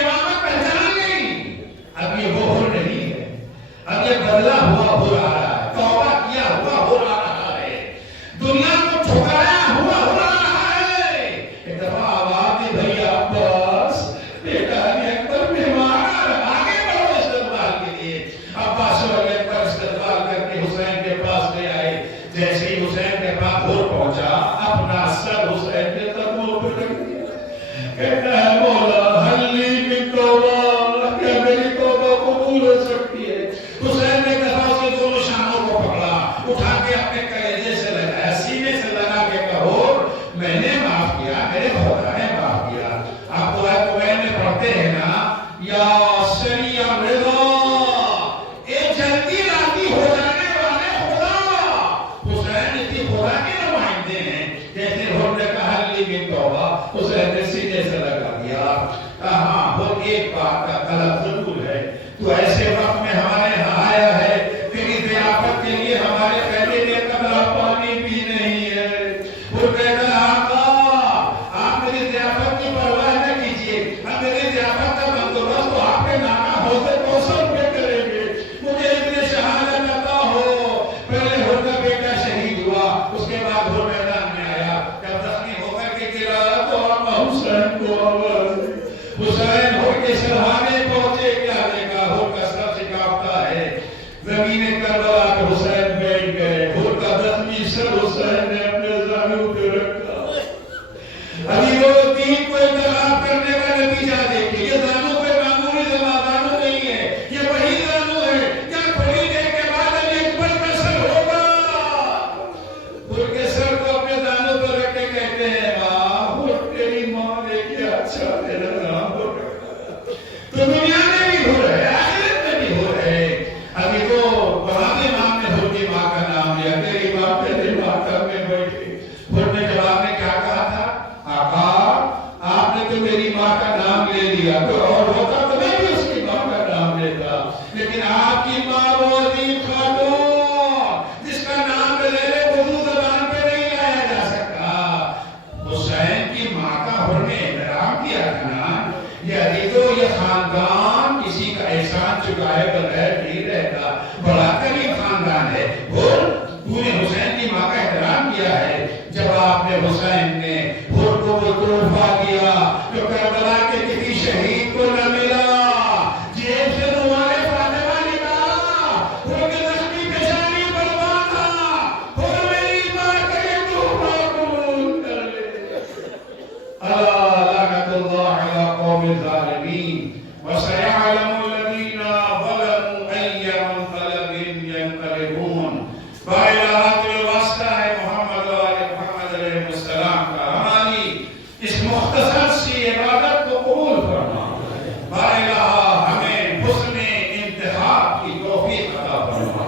نا یا سریع رضا، اے جلدی راضی ہو جانے والے خدا۔ حسین کی خدا کے نمائندے ہیں، جیسے ہم نے کہا لی من توبہ، حسین نے سیدھے سے لگا دیا ہاں وہ ایک بات کا طلب ضرور ہے، تو ایسے وقت میں ہمارے یہاں آیا ہے، تیری ضیافت کے لیے ہمارے پہلے نے قبلہ پانی بھی نہیں ہے۔ وہ کہتا آقا آپ میری ضیافت کی پرواہ نہ کیجئے، ہم میری ضیافت کا بندوبست تو آپ کے نانا حوض کوثر پہ کریں گے، مجھے اتنے شہادت عطا ہو۔ پہلے ہو کا بیٹا شہید ہوا، اس کے بعد وہ میدان میں آیا، جب زخمی ہو کر کے گرا تو آقا حسین کو آواز دی۔ حسین ہو کے سرحانے پہنچے، کیا دیکھا ہو کا سب سے کاپتا ہے، زمین کربلا پہ حسین بیٹھ گئے، ہو کا زخمی سر حسین نے اپنے زانوں پہ رکھا۔ ابھی وہ دین کو انتخاب کرنے کا نتیجہ دیکھیں، یہ زانوں پہ معمولی زمانوں نہیں ہے، یہ وہی زانوں ہے کیا تھوڑی دیر کے بعد علی اکبر کا سر ہوگا۔ ان کے سر کو اپنے زانوں پہ رکھ کے کہتے ہیں ماں وہ تیری ماں نے کیا اچھا تیرا نام ہو رکھا، تو دنیا میں بھی ہو رہے آخرت میں بھی ہو رہے۔ ابھی تو وہاں بھی ماں نے خود کی ماں کا نام لیا، تیری ماں تیری ماں کر میں بیٹھی۔ خود نے جواب میں کیا کہا تھا، آقا آپ نے تو میری ماں کا نام لے لیا، کوئی اور ہوتا تو میں بھی اس کی ماں کا نام لیتا، لیکن آپ کی ماں وہ عظیم خاتون جس کا نام بغیر وضو زبان پہ نہیں لایا جا سکتا۔ حسین کی ماں کا انہوں نے احترام کیا تھا نا، یہ ابھی تو یہ خاندان کسی کا احسان چکائے بغیر نہیں رہتا، بڑا کریم خاندان ہے، اور پورے حسین کی ماں کا احترام کیا ہے۔ جب آپ نے حسین نے خود کو وہ تحفہ دیا جو کربلا کے کسی شہید کو نہ ملا، جیب سے رومال فاطمہ نکالا، ان کے زخمی پیشانی پر باندھا، اور میری ماں کا یہ تحفہ قبول کر لے۔ الا لعنت اللہ علی قوم الظالمین وسيعلم الذين ظلموا أي منقلب ينقلبون۔ بائلات الواسطہ ہے محمد علیہ السلام کا، ہماری اس مختصر سی عبادت کو قبول فرما۔ بائلہ ہمیں حسن انتخاب کی توفیق عطا فرما۔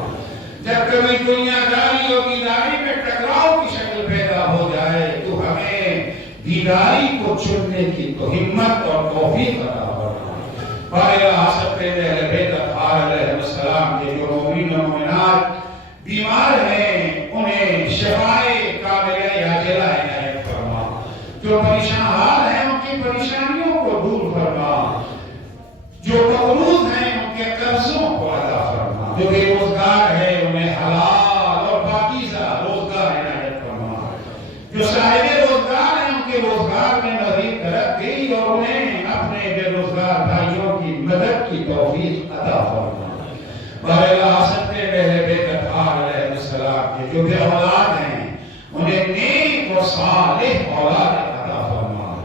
جب کبھی دنیا داری اور بیداری میں ٹکراؤ کی شکل پیدا ہو جائے تو ہمیں بیداری کو چننے کی تو ہمت اور توفیق عطا فرما۔ بائلہ حسب کے اہل بیت اطہار علیہ السلام کے جو مومنین و مومنات بیمار ہیں انہیں شفائے کاملہ عاجلہ عنایت فرما، جو پریشان حال ہیں ان کی پریشانیوں کو دور فرما، جو مقروض ہیں ان کے قرضوں کو ادا فرما، جو بے روزگار ہیں انہیں حلال اور پاکیزہ روزگار عنایت فرما، جو صاحب روزگار ہیں ان کے روزگار میں مزید ترقی اور انہیں اپنے بے روزگار بھائیوں کی مدد کی توفیق عطا فرما۔ بارے حسد کے پہلے بیت اطہار علیہ السلام کے جو بے اولاد ہیں انہیں نیک و صالح اولاد عطا فرما،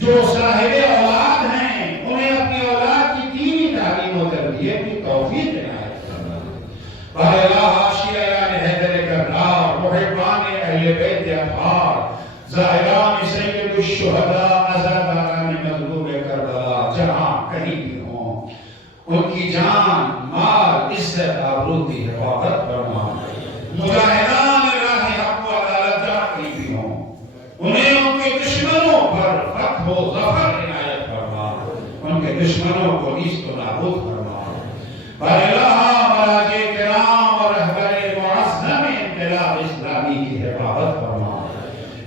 جو صاحب اولاد ہیں انہیں اپنی اولاد کی دینی تعلیم و تربیت کی توفیق عنایت فرما۔ بارے حاشیہ یعنی حیدر کرار، محبان اہل بیت اطہار، زائران سید الشہداء، عزاداران مظلوم کربلا جہاں کہیں بھی ہوں، ان کی جان مال عزت آبرو کی حفاظت فرما۔ مجاہدان راہ حق و عدالت جہاں کہیں بھی ہوں انہیں ان کے دشمنوں پر فتح و ظفر عنایت فرما، ان کے دشمنوں کو نیست و نابود فرما۔ باراللہ مراجع کرام اور رہبر معظم انقلاب اسلامی کی حفاظت فرما۔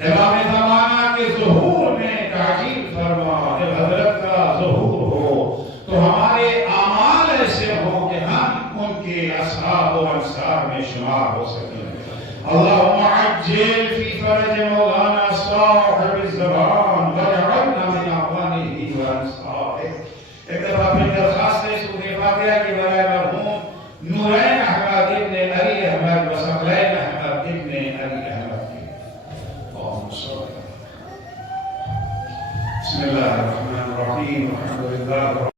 امام زمانہ کے ظہور میں تعجیل فرما، جب حضرت کا ظہور ہو تو ہمارے اعمال ایسے ہوں کہ ہم ان کے اصحاب و انصار میں شمار ہو سکیں۔ اللہم عجل فی فرج مولانا صاحب الزمان واجعلنا من اعوانہ وانصارہ۔ ایک دفعہ پھر درخواست ہے سورہ فاتحہ کی برائے مرحوم نورین احمد ابن علی احمد و ثقلین احمد ابن علی احمد کی۔ اللہم صل علی بسم اللہ الرحمن الرحیم الحمدللہ